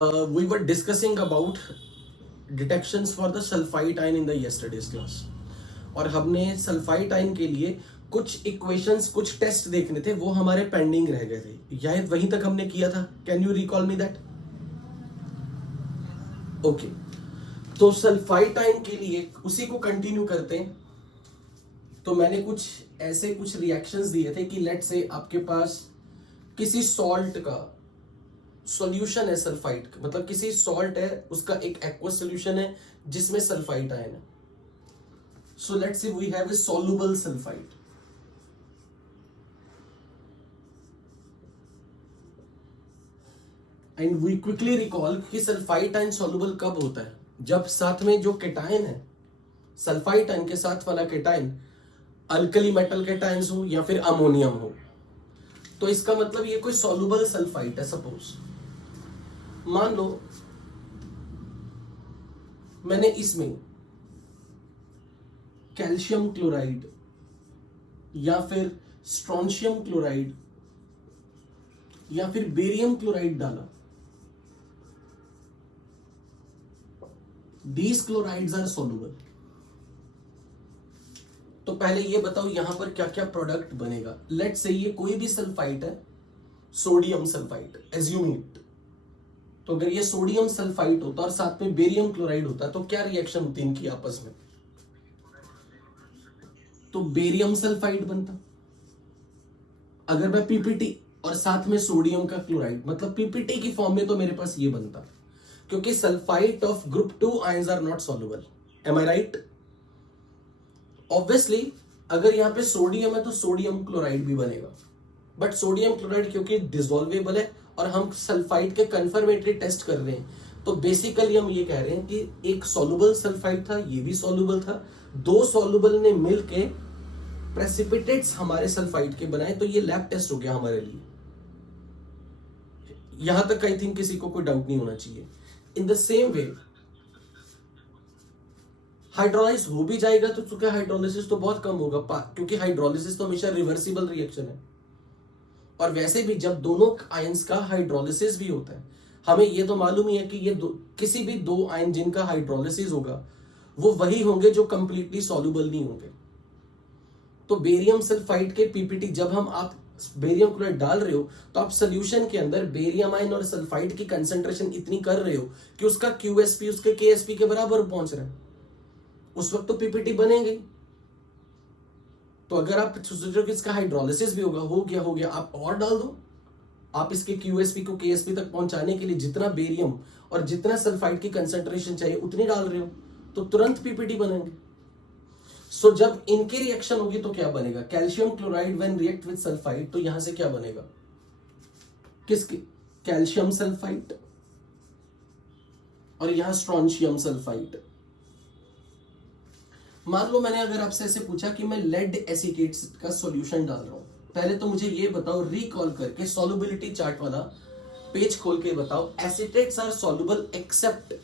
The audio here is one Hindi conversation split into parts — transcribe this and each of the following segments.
We were discussing about detections for the sulfite ion in the yesterday's class. और हमने सल्फाइट आयन के लिए कुछ इक्वेशंस, कुछ टेस्ट देखने थे, वो हमारे पेंडिंग रह गए थे। यह वहीं तक हमने किया था। Can you recall me that? Okay, तो सल्फाइट आयन के लिए उसी को कंटिन्यू करते हैं। तो मैंने कुछ रिएक्शंस दिए थे कि लेट से आपके पास किसी सॉल्ट का सॉल्यूशन है, सल्फाइट मतलब किसी सॉल्ट है, उसका एक एक्वस सॉल्यूशन है जिसमें सल्फाइट आयन है। So let's say we have a soluble sulphite. And we quickly recall कि सल्फाइट आयन सॉल्युबल कब होता है? जब साथ में जो केटायन है, सल्फाइट आयन के साथ वाला केटायन अल्कली मेटल केटायंस हो या फिर अमोनियम हो। तो इसका मतलब ये कोई सॉल्युबल सल्फाइट है। सपोज मान लो मैंने इसमें कैल्शियम क्लोराइड या फिर स्ट्रोंशियम क्लोराइड या फिर बेरियम क्लोराइड डाला। These chlorides are soluble। तो पहले ये बताओ यहां पर क्या क्या प्रोडक्ट बनेगा। लेट्स से ये कोई भी सल्फाइट है, सोडियम सल्फाइट, एज्यूम इट। तो अगर ये सोडियम सल्फाइट होता और साथ में बेरियम क्लोराइड होता तो क्या रिएक्शन होती इनकी आपस में? तो बेरियम सल्फाइड बनता। अगर मैं पीपीटी और साथ में सोडियम का क्लोराइड, मतलब पीपीटी की फॉर्म में, तो मेरे पास ये बनता, क्योंकि sulphite of group 2 ions are not soluble. Am I right? Obviously अगर यहां पे सोडियम है तो सोडियम क्लोराइड भी बनेगा, बट सोडियम क्लोराइड क्योंकि डिसॉल्वेबल है और हम सल्फाइड के कंफर्मेटरी टेस्ट कर रहे हैं, तो बेसिकली हम ये कह रहे हैं कि एक सॉल्युबल सल्फाइड था, ये भी सॉल्युबल था, दो सॉल्युबल ने मिलके प्रेसिपिटेट्स हमारे सल्फाइड के बनाए। तो ये लैब टेस्ट हो गया हमारे लिए। यहां तक आई थिंक किसी को कोई डाउट नहीं होना चाहिए। In the same way hydrolyse हो भी जाएगा तो चूंकि हाइड्रोलिसिस तो बहुत कम होगा, क्योंकि हाइड्रोलिसिस तो हमेशा रिवर्सिबल रिएक्शन है। और वैसे भी जब दोनों आयंस का हाइड्रोलिसिस भी होता है, हमें ये तो मालूम ही है कि ये किसी भी दो आयन जिनका हाइड्रोलिसिस होगा वो वही होंगे जो कंप्लीटली सॉल्युबल नहीं होंगे। तो बेरियम सल्फाइड के पीपीटी जब आप बेरियम क्लोराइड डाल रहे हो तो आप सोल्यूशन के अंदर बेरियम आयन और सल्फाइड की कंसंट्रेशन इतनी कर रहे हो कि उसका क्यूएसपी उसके केएसपी के बराबर पहुंच रहा है। उस वक्त तो पीपीटी बनेगी। तो अगर आप सोचो कि इसका हाइड्रोलिसिस भी होगा, हो गया, आप और डाल दो। आप इसके क्यूएसपी को केएसपी तक पहुंचाने के लिए जितना बेरियम और जितना सल्फाइड की कंसंट्रेशन चाहिए उतनी डाल रहे हो, तो तुरंत पीपीटी बनेंगे। सो जब इनकी रिएक्शन होगी तो क्या बनेगा? Calcium chloride when react with sulphide, तो यहां से क्या बनेगा? किसकी? कैल्शियम सल्फाइड, और यहां स्ट्रोंशियम सल्फाइड। मान लो मैंने अगर आपसे ऐसे पूछा कि मैं लेड एसीटेट का सॉल्यूशन डाल रहा हूं, पहले तो मुझे ये बताओ, रिकॉल करके सॉल्युबिलिटी चार्ट वाला पेज खोल के बताओ, एसीटेट्स आर सॉल्युबल एक्सेप्ट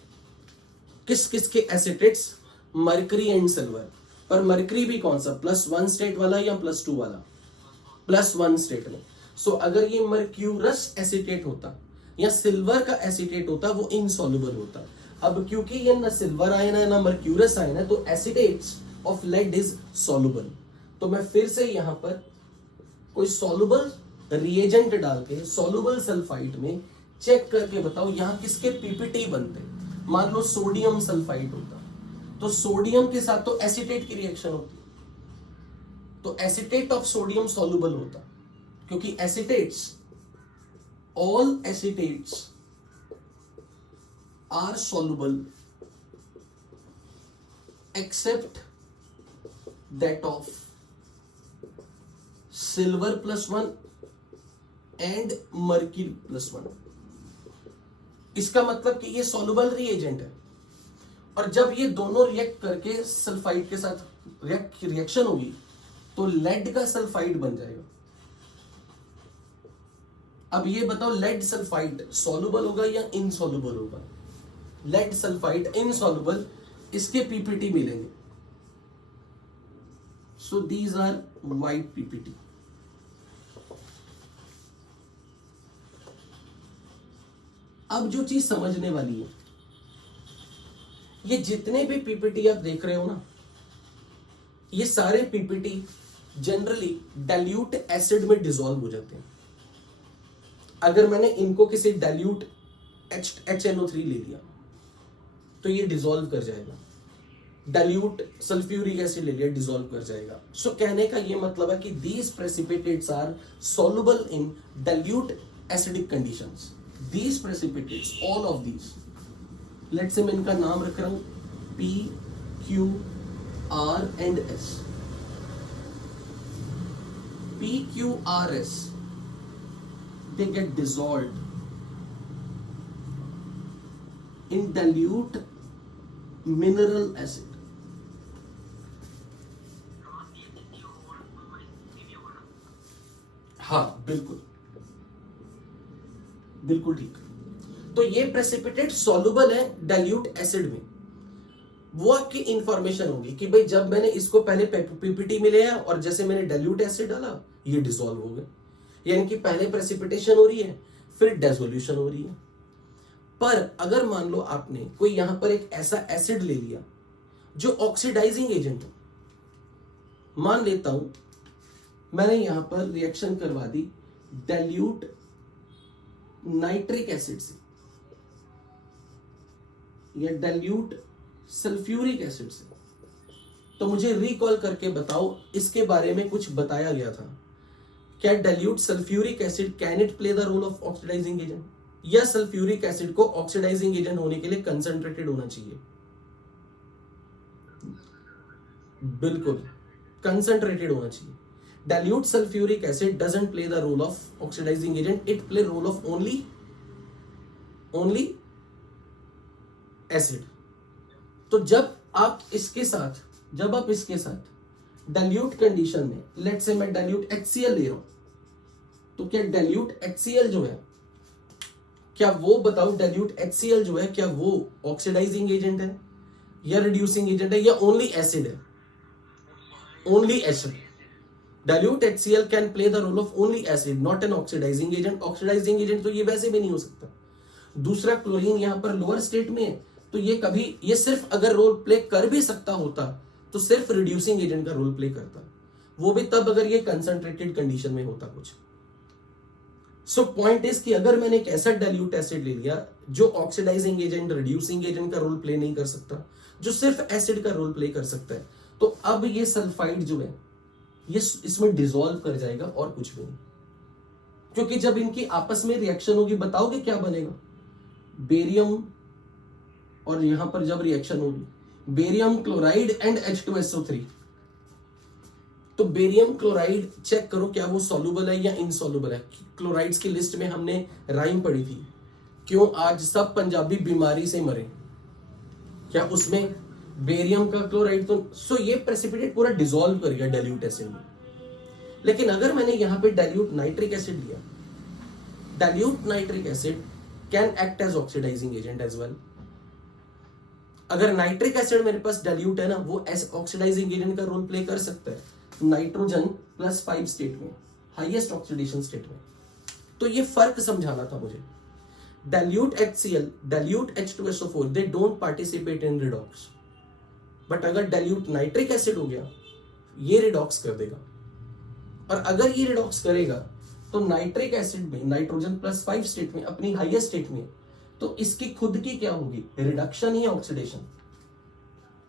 किस किस के एसीटेट्स? Mercury and silver. पर मर्करी भी कौन सा, +1 स्टेट वाला या +2 वाला? +1 स्टेट में। सो अगर ये मर्क्यूरस एसीटेट होता या सिल्वर का एसीटेट होता, वो इनसॉल्युबल होता। अब क्योंकि ये ना सिल्वर आयन है ना मर्क्यूरस आयन है, तो एसीटेट्स ऑफ लेड इज सॉल्युबल। तो मैं फिर से यहां पर कोई सॉल्युबल रिएजेंट डाल के सॉल्युबल सल्फाइड में चेक करके बताओ यहां किसके पीपीटी बनते। मान लो सोडियम सल्फाइड होता, तो सोडियम के साथ तो एसीटेट की रिएक्शन होती, तो एसीटेट ऑफ सोडियम सॉल्युबल होता, क्योंकि acetates, all acetates are soluble except that of silver +1 and mercury +1। इसका मतलब कि ये सॉल्युबल रिएजेंट है, और जब ये दोनों रिएक्ट करके सल्फाइड के साथ रिएक्शन होगी तो लेड का सल्फाइड बन जाएगा। अब ये बताओ लेड सल्फाइड सॉल्युबल होगा या इनसॉल्युबल होगा? लेड सल्फाइड इनसॉल्युबल, इसके पीपीटी मिलेंगे। So these are white PPT. अब जो चीज समझने वाली है, ये जितने भी पीपीटी आप देख रहे हो ना, ये सारे पीपीटी जनरली डाइल्यूट एसिड में डिसॉल्व हो जाते हैं। अगर मैंने इनको किसी डाइल्यूट HNO3 ले लिया तो ये डिसॉल्व कर जाएगा, डाइल्यूट सल्फ्यूरिक एसिड ले लिया डिसॉल्व कर जाएगा। सो कहने का ये मतलब है कि these precipitates are soluble in dilute acidic conditions. These precipitates, all of these, let's say मैं इनका नाम रख रहा हूं P, Q, R and S। P, Q, R, S, they get dissolved in dilute mineral acid। हाँ बिल्कुल बिल्कुल ठीक। तो ये प्रेसिपिटेट सॉल्युबल है डाइल्यूट एसिड में। वो आपकी इंफॉर्मेशन होगी कि भाई जब मैंने इसको पहले पीपीटी में लिया और जैसे मैंने डाइल्यूट एसिड डाला ये डिसॉल्व हो गए, यानी कि पहले प्रेसिपिटेशन हो रही है फिर डिसोल्यूशन हो रही है। पर अगर मान लो आपने कोई यहां पर एक ऐसा एसिड ले लिया जो ऑक्सीडाइजिंग एजेंट है, मान लेता हूं मैंने यहां पर रिएक्शन करवा दी डाइल्यूट नाइट्रिक एसिड से या डाइल्यूट सल्फ्यूरिक एसिड से, तो मुझे रिकॉल करके बताओ इसके बारे में कुछ बताया गया था क्या dilute sulphuric acid can it play the role of oxidising agent, या सल्फ्यूरिक एसिड को ऑक्सीडाइजिंग एजेंट होने के लिए कंसंट्रेटेड होना चाहिए? बिल्कुल कंसंट्रेटेड होना चाहिए। Dilute sulphuric acid doesn't play the role of oxidising agent, it play role of only acid. तो जब आप इसके साथ डाइल्यूट कंडीशन में, लेट्स से मैं डाइल्यूट HCl ले रहा हूं, तो क्या डाइल्यूट HCl जो है, क्या वो बताओ डाइल्यूट HCl जो है क्या वो ऑक्सीडाइजिंग एजेंट है या रिड्यूसिंग एजेंट है या ओनली एसिड है? Only acid. Dilute HCl can play the role of only acid, not an oxidising agent. Oxidising agent तो ये वैसे भी नहीं हो सकता। दूसरा, क्लोरीन यहां पर लोअर स्टेट में है, तो ये सिर्फ अगर रोल प्ले कर भी सकता होता तो सिर्फ रिड्यूसिंग एजेंट का रोल प्ले करता, वो भी तब अगर ये कंसंट्रेटेड कंडीशन में होता कुछ। सो पॉइंट इज कि अगर मैंने एक ऐसा डाइल्यूट एसिड ले लिया जो ऑक्सीडाइजिंग एजेंट, रिड्यूसिंग एजेंट का रोल प्ले नहीं कर सकता, जो सिर्फ एसिड का रोल प्ले कर सकता है, तो अब ये सल्फाइड जो है ये इसमें डिसॉल्व कर जाएगा और कुछ भी नहीं। क्योंकि जब इनकी आपस में रिएक्शन होगी, बताओगे क्या बनेगा? बेरियम, और यहां पर जब रिएक्शन होगी बेरियम क्लोराइड एंड H2SO3, तो बेरियम क्लोराइड चेक करो क्या वो सॉल्युबल है या इनसॉल्युबल है। क्लोराइड्स की लिस्ट में हमने राइम पढ़ी थी, क्यों आज सब पंजाबी बीमारी से मरे, क्या उसमें बेरियम का क्लोराइड? तो सो ये प्रेसिपिटेट पूरा डिसॉल्व कर गया डाइल्यूट एसिड में। लेकिन अगर मैंने यहां पे डाइल्यूट नाइट्रिक एसिड लिया, dilute nitric acid can act as oxidising agent as well. अगर नाइट्रिक एसिड मेरे पास डाइल्यूट है ना, वो ऑक्सीडाइजिंग एजेंट का रोल प्ले कर सकता है नाइट्रोजन +5 स्टेट में, हाईएस्ट ऑक्सीडेशन स्टेट में। तो ये फर्क समझाना था मुझे। Dilute HCl, dilute H2SO4, they don't participate in redox, but अगर डाइल्यूट नाइट्रिक एसिड हो गया ये रिडॉक्स कर देगा। और अगर ये रिडॉक्स करेगा तो नाइट्रिक एसिड में नाइट्रोजन +5 स्टेट में, अपनी हाईएस्ट स्टेट में, तो इसकी खुद की क्या होगी? रिडक्शन या oxidation?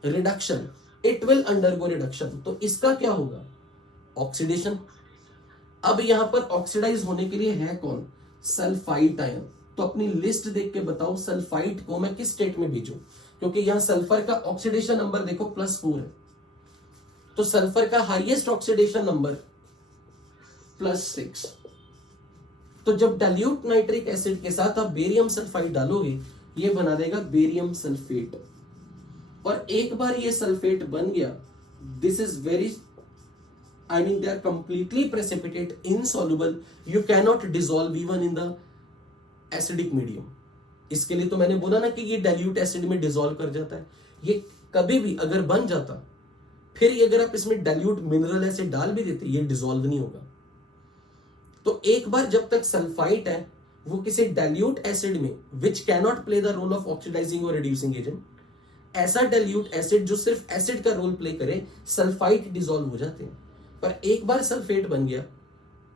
Reduction. It will undergo reduction. तो इसका क्या होगा? ऑक्सीडेशन। अब यहां पर ऑक्सीडाइज होने के लिए है कौन? Sulphide ion. तो अपनी लिस्ट देख के बताओ सल्फाइड को मैं किस स्टेट में भेजूं, क्योंकि यहां सल्फर का ऑक्सीडेशन नंबर देखो +4 है, तो सल्फर का हाईएस्ट ऑक्सीडेशन नंबर +6। तो जब डाइल्यूट नाइट्रिक एसिड के साथ आप बेरियम सल्फाइड डालोगे ये बना देगा बेरियम सल्फेट। और एक बार ये सल्फेट बन गया, this is very, I mean they are completely precipitate, insoluble, you cannot dissolve even in the acidic medium। इसके लिए तो मैंने बोला ना कि ये डाइल्यूट एसिड में डिसॉल्व कर जाता है। ये कभी भी अगर बन जाता, फिर ये अगर आप इसमें डाइल्यूट मिनरल एसिड डाल भी देते, ये डिसॉल्व नहीं होगा। तो एक बार जब तक सल्फाइट है वो किसी डाइल्यूट एसिड में which cannot play the role of oxidising और रिड्यूसिंग एजेंट, ऐसा डाइल्यूट एसिड जो सिर्फ एसिड का रोल प्ले करे, सल्फाइड डिसॉल्व हो जाते हैं। पर एक बार सल्फेट बन गया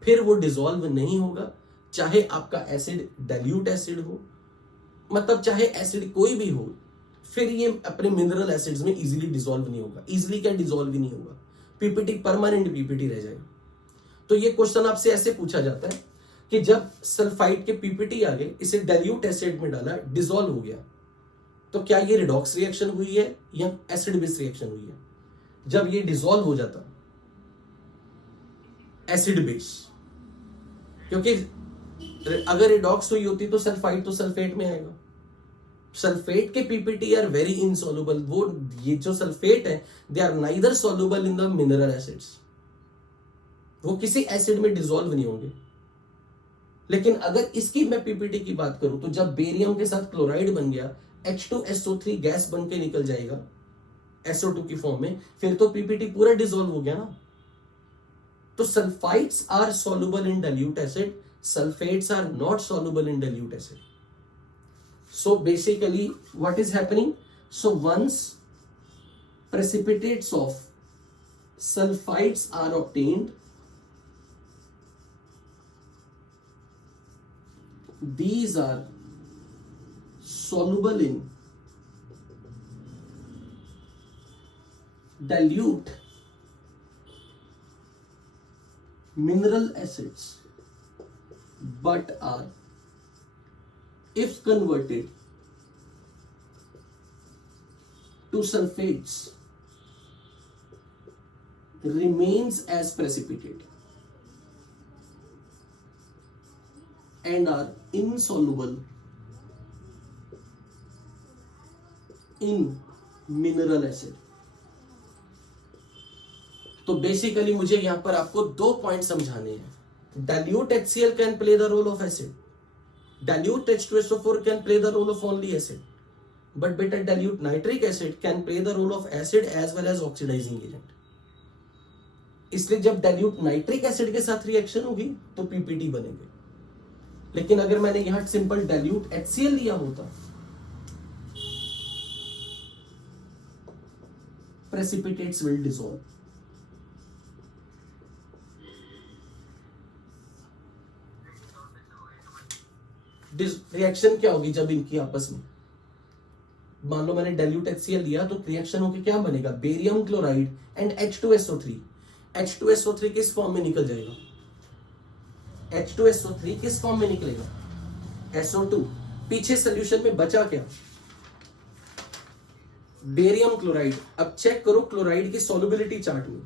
फिर वो डिसॉल्व नहीं होगा, चाहे आपका एसिड डाइल्यूट एसिड हो, मतलब चाहे एसिड कोई भी हो, फिर ये अपने मिनरल एसिड्स में इजीली डिसॉल्व नहीं होगा। इजीली क्या, डिसॉल्व ही नहीं होगा, पीपीटी परमानेंट पीपीटी रह जाएगा। तो ये क्वेश्चन आपसे ऐसे पूछा जाता है कि जब सल्फाइड के पीपीटी आ गए, इसे डाइल्यूट एसिड में डाला, डिसॉल्व हो गया, तो क्या ये रिडॉक्स रिएक्शन हुई है या एसिड बेस रिएक्शन हुई है? जब ये डिसॉल्व हो जाता, एसिड बेस, क्योंकि अगर रिडॉक्स हुई होती तो सल्फाइड तो सल्फेट में आएगा। सल्फेट के पीपीटी आर वेरी इनसॉल्युबल, वो ये जो सल्फेट है they are neither soluble in the mineral acids, वो किसी एसिड में डिसॉल्व नहीं होंगे। लेकिन अगर इसकी मैं पीपीटी की बात करूं तो जब बेरियम के साथ क्लोराइड बन गया, H2SO3 गैस बन के निकल जाएगा SO2 की फॉर्म में, फिर तो पीपीटी पूरा डिसॉल्व हो गया ना। तो sulphides are soluble in dilute acid, sulphates are not soluble in dilute acid. So basically what is happening? So once precipitates of sulfides are obtained, these are soluble in dilute mineral acids but are, if converted to sulfates, remains as precipitate and are insoluble in mineral acid। तो बेसिकली मुझे यहां पर आपको दो पॉइंट समझाने हैं। Dilute HCl can play the role of acid, dilute H2SO4 can play the role of only acid, but beta dilute nitric acid can play the role of acid as well as oxidizing agent। इसलिए जब dilute नाइट्रिक एसिड के साथ रिएक्शन होगी तो पीपीटी बनेंगे। लेकिन अगर मैंने यहां सिंपल dilute HCl लिया होता, precipitates will dissolve। रिएक्शन क्या होगी जब इनकी आपस में, मान लो मैंने डाइल्यूट HCl लिया तो रिएक्शन होके क्या बनेगा, barium chloride and H2SO3। H2SO3 किस फॉर्म में निकल जाएगा, H2SO3 किस फॉर्म में निकलेगा, SO2। पीछे सोल्यूशन में बचा क्या, बेरियम क्लोराइड। अब चेक करो क्लोराइड की सॉल्युबिलिटी चार्ट में,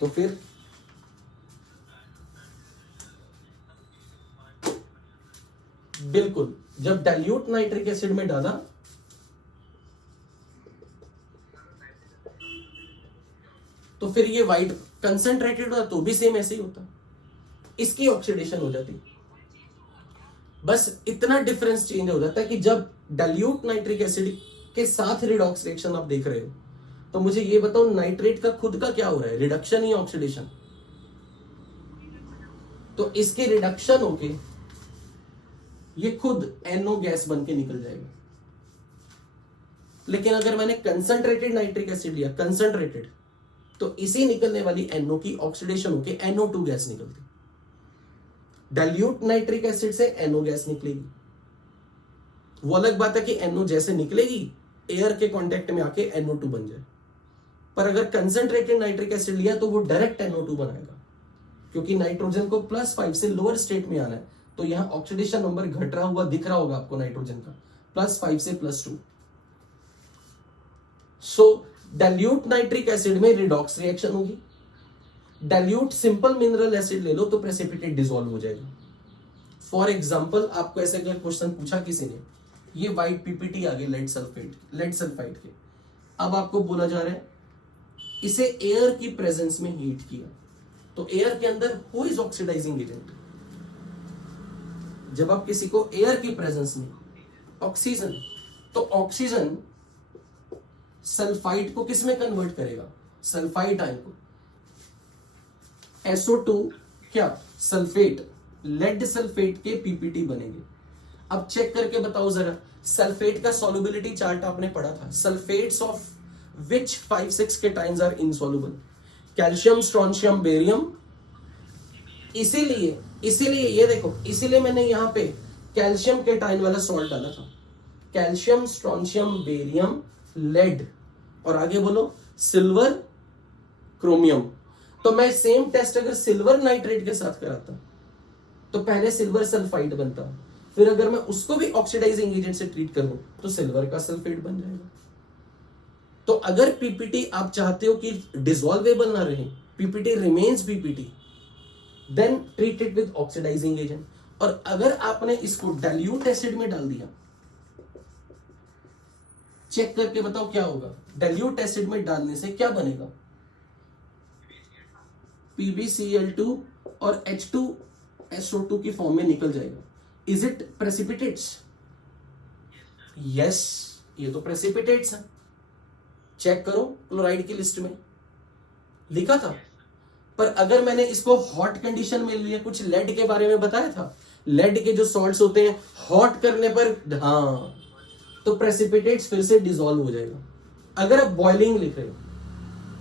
तो फिर बिल्कुल जब डाइल्यूट नाइट्रिक एसिड में डाला तो फिर ये वाइट कंसंट्रेटेड होता तो भी सेम ऐसे ही होता, इसकी ऑक्सीडेशन हो जाती। बस इतना डिफरेंस चेंज हो जाता है कि जब डाइल्यूट नाइट्रिक एसिड के साथ रिडॉक्स रिएक्शन आप देख रहे हो, तो मुझे ये बताओ नाइट्रेट का खुद का क्या हो रहा है, रिडक्शन या ऑक्सीडेशन? तो इसके रिडक्शन होके ये खुद NO गैस बन के निकल जाएगा। लेकिन अगर मैंने कंसंट्रेटेड नाइट्रिक एसिड लिया, कंसंट्रेटेड, तो इसी निकलने वाली NO की ऑक्सीडेशन होके NO2 गैस निकलती। डाइल्यूट नाइट्रिक एसिड से NO गैस निकलेगी, वो अलग बात है कि NO जैसे निकलेगी एयर के कांटेक्ट में आके NO2 बन जाए। पर अगर कंसंट्रेटेड नाइट्रिक एसिड लिया तो वो डायरेक्ट NO2 बनाएगा, क्योंकि नाइट्रोजन को +5 से लोअर स्टेट में आना है। तो यहां ऑक्सीडेशन नंबर घट रहा हुआ दिख रहा होगा आपको नाइट्रोजन का, +5 से +2। सो डाइल्यूट नाइट्रिक एसिड में रिडॉक्स रिएक्शन होगी, डाइल्यूट सिंपल मिनरल एसिड ले लो तो प्रेसिपिटेट डिसॉल्व हो जाएगा। फॉर एग्जांपल आपको ऐसे अगर क्वेश्चन पूछा किसी ने, ये वाइट पीपीटी आ गई लेड सल्फाइड के, अब आपको बोला जा रहा है इसे एयर की प्रेजेंस में हीट किया, तो एयर के अंदर हु इज ऑक्सीडाइजिंग एजेंट? जब आप किसी को एयर की प्रेजेंस में, ऑक्सीजन, तो ऑक्सीजन सल्फाइड को किस में कन्वर्ट करेगा, सल्फाइड आयन को। SO2 क्या, सल्फेट, लेड सल्फेट के पीपीटी बनेंगे। अब चेक करके बताओ जरा, सल्फेट का सॉल्युबिलिटी चार्ट आपने पढ़ा था, sulphates of which 5-6 cations are insoluble, calcium, strontium, barium. इसीलिए ये देखो, इसीलिए मैंने यहां पे कैल्शियम केटाइन वाला सॉल्ट डाला था, कैल्शियम, स्ट्रोंशियम, बेरियम, लेड, और आगे बोलो सिल्वर, क्रोमियम। तो मैं सेम टेस्ट अगर सिल्वर नाइट्रेट के साथ कराता तो पहले सिल्वर सल्फाइड बनता, फिर अगर मैं उसको भी ऑक्सीडाइजिंग एजेंट से ट्रीट करूं तो सिल्वर का सल्फेट बन जाएगा। तो अगर पीपीटी आप चाहते हो कि डिसॉल्वेबल ना रहे, PPT remains PPT, then treat it with oxidising agent. और अगर आपने इसको डाइल्यूट एसिड में डाल दिया, चेक करके बताओ क्या होगा, डाइल्यूट एसिड में डालने से क्या बनेगा, PbCl2 और H2SO2 की फॉर्म में निकल जाएगा। Is it precipitates? यस, ये तो प्रेसिपिटेट्स है। चेक करो क्लोराइड की लिस्ट में लिखा था। पर अगर मैंने इसको हॉट कंडीशन में लिया, कुछ लेड के बारे में बताया था, लेड के जो सॉल्ट्स होते हैं हॉट करने पर, हाँ, तो प्रेसिपिटेट्स फिर से डिसॉल्व हो जाएगा। अगर आप बॉइलिंग लिख रहे हो,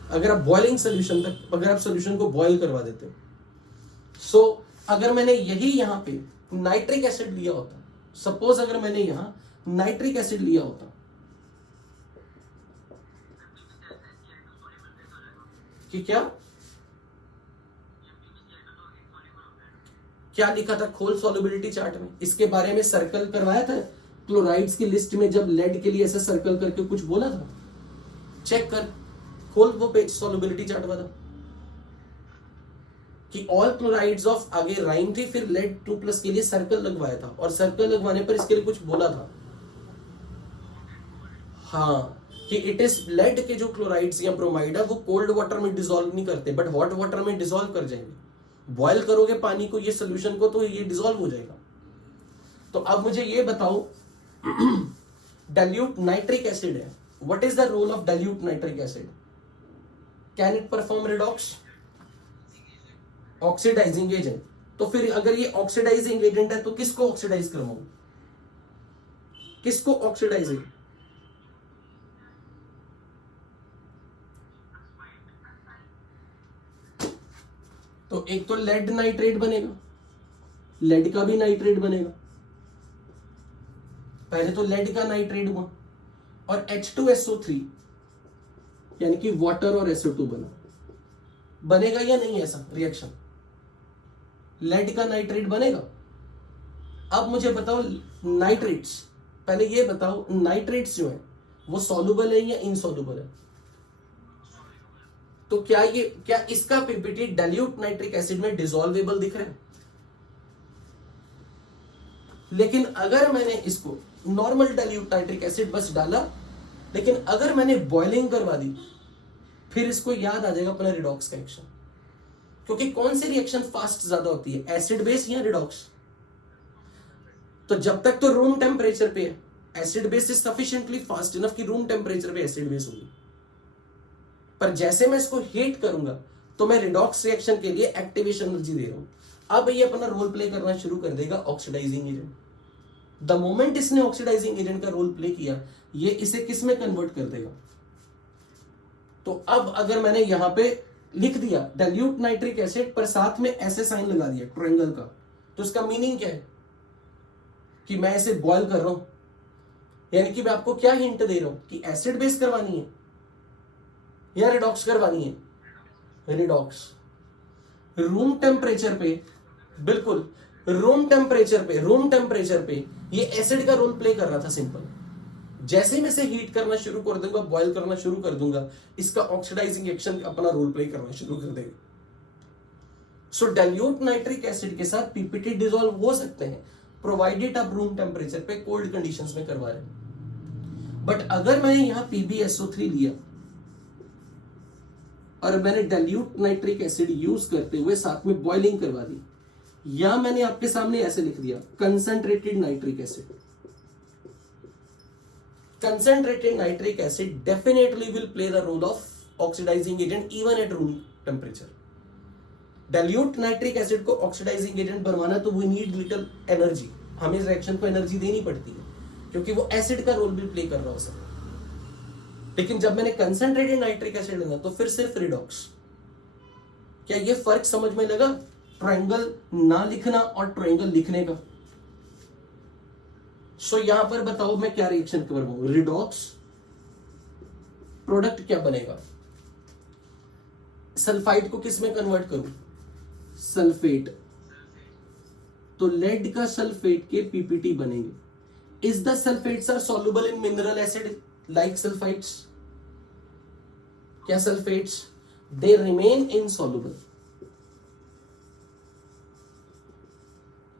अगर आप बॉइलिंग सोल्यूशन तक, अगर आप सोल्यूशन को बॉइल करवा देते हो, सो अगर मैंने यही यहां पे नाइट्रिक एसिड लिया होता, सपोज अगर मैंने यहां नाइट्रिक एसिड लिया होता, कि क्या लिखा था खोल सॉल्युबिलिटी चार्ट में, इसके बारे में सर्कल करवाया था क्लोराइड्स की लिस्ट में, जब लेड के लिए ऐसा सर्कल करके कुछ बोला था। चेक कर, खोल वो पेज सॉल्युबिलिटी चार्ट वाला, कि ऑल क्लोराइड्स ऑफ, आगे राइम थी, फिर लेड 2+ के लिए सर्कल लगवाया था, और सर्कल लगवाने पर इसके लिए कुछ बोला था, हाँ, कि इट इज लेड के जो क्लोराइड्स या ब्रोमाइड है वो कोल्ड वाटर में डिसॉल्व नहीं करते, बट हॉट वाटर में डिसॉल्व कर जाएंगे। बॉयल करोगे पानी को, ये सोल्यूशन को, तो ये डिसॉल्व हो जाएगा। तो अब मुझे ये बताओ, डाइल्यूट नाइट्रिक एसिड है, what is the role of dilute nitric acid? Can it perform redox? Oxidising agent. तो फिर अगर ये ऑक्सीडाइजिंग एजेंट है तो किसको ऑक्सीडाइज करवाऊं, किसको ऑक्सीडाइजिंग? तो एक तो लेड नाइट्रेट बनेगा, लेड का भी नाइट्रेट बनेगा, पहले तो लेड का नाइट्रेट हुआ, और H2SO3 यानी कि वाटर और SO2 बनेगा या नहीं ऐसा रिएक्शन? लेड का नाइट्रेट बनेगा। अब मुझे बताओ नाइट्रेट्स, पहले ये बताओ नाइट्रेट्स जो है वो सॉल्युबल है या इनसॉल्युबल है? तो क्या इसका पीपीटी डाइल्यूट नाइट्रिक एसिड में डिसॉल्वेबल दिख रहा है? लेकिन अगर मैंने इसको नॉर्मल डाइल्यूट नाइट्रिक एसिड बस डाला, लेकिन अगर मैंने बॉइलिंग करवा दी, फिर इसको याद आ जाएगा अपना रिडॉक्स का एक्शन। क्योंकि कौन सी रिएक्शन फास्ट ज्यादा होती है, एसिड बेस या रिडॉक्स? तो जब तक तो रूम टेम्परेचर पे है, acid base is sufficiently fast enough कि रूम टेम्परेचर पे एसिड बेस होगी। पर जैसे मैं इसको हीट करूंगा तो मैं रिडॉक्स रिएक्शन के लिए एक्टिवेशन एनर्जी दे रहा हूं। अब ये अपना रोल प्ले करना शुरू कर देगा ऑक्सीडाइजिंग एजेंट। द मोमेंट इसने ऑक्सीडाइजिंग एजेंट का रोल प्ले किया, ये इसे किस में कन्वर्ट कर देगा? तो अब अगर मैंने यहां पे लिख दिया डाइल्यूट नाइट्रिक एसिड पर साथ में ऐसे साइन लगा दिया ट्रायंगल का, तो इसका मीनिंग क्या है कि मैं इसे बॉयल कर रहा हूं, यानी कि मैं आपको क्या हिंट दे रहा हूं कि एसिड बेस करवानी है या रिडॉक्स करवानी है? रिडॉक्स। रूम टेम्परेचर पे, बिल्कुल रूम टेम्परेचर पे ये एसिड का रोल प्ले कर रहा था सिंपल। जैसे मैं इसे हीट करना शुरू कर दूंगा, बॉयल करना शुरू कर दूंगा, इसका ऑक्सीडाइजिंग एक्शन अपना रोल प्ले करना शुरू कर देगा। सो डाइल्यूट नाइट्रिक एसिड के साथ पीपीटी डिसॉल्व हो सकते हैं, प्रोवाइडेड आप रूम टेम्परेचर पे कोल्ड कंडीशंस में करवा रहे हैं। बट अगर मैं यहां PbSO3 लिया और मैंने डाइल्यूट नाइट्रिक एसिड यूज करते हुए साथ में बॉइलिंग करवा दी, या मैंने आपके सामने ऐसे लिख दिया concentrated nitric acid, concentrated nitric acid definitely will play the role of oxidizing agent even at room temperature. Dilute nitric acid को ऑक्सीडाइजिंग एजेंट बनवाना तो वी नीड लिटिल एनर्जी, हमें रिएक्शन को एनर्जी देनी पड़ती है क्योंकि वो एसिड का रोल भी प्ले कर रहा हो सकता है। लेकिन जब मैंने कंसंट्रेटेड नाइट्रिक एसिड लेना तो फिर सिर्फ रिडॉक्स। क्या ये फर्क समझ में लगा, ट्रायंगल ना लिखना और ट्रायंगल लिखने का? सो यहां पर बताओ मैं क्या रिएक्शन करवाऊं, रिडॉक्स, प्रोडक्ट क्या बनेगा, सल्फाइड को किस में कन्वर्ट करूं, सल्फेट, तो लेड का सल्फेट के पीपीटी बनेंगे। Is the sulphates are soluble in mineral acid like sulphides? क्या sulphates they remain insoluble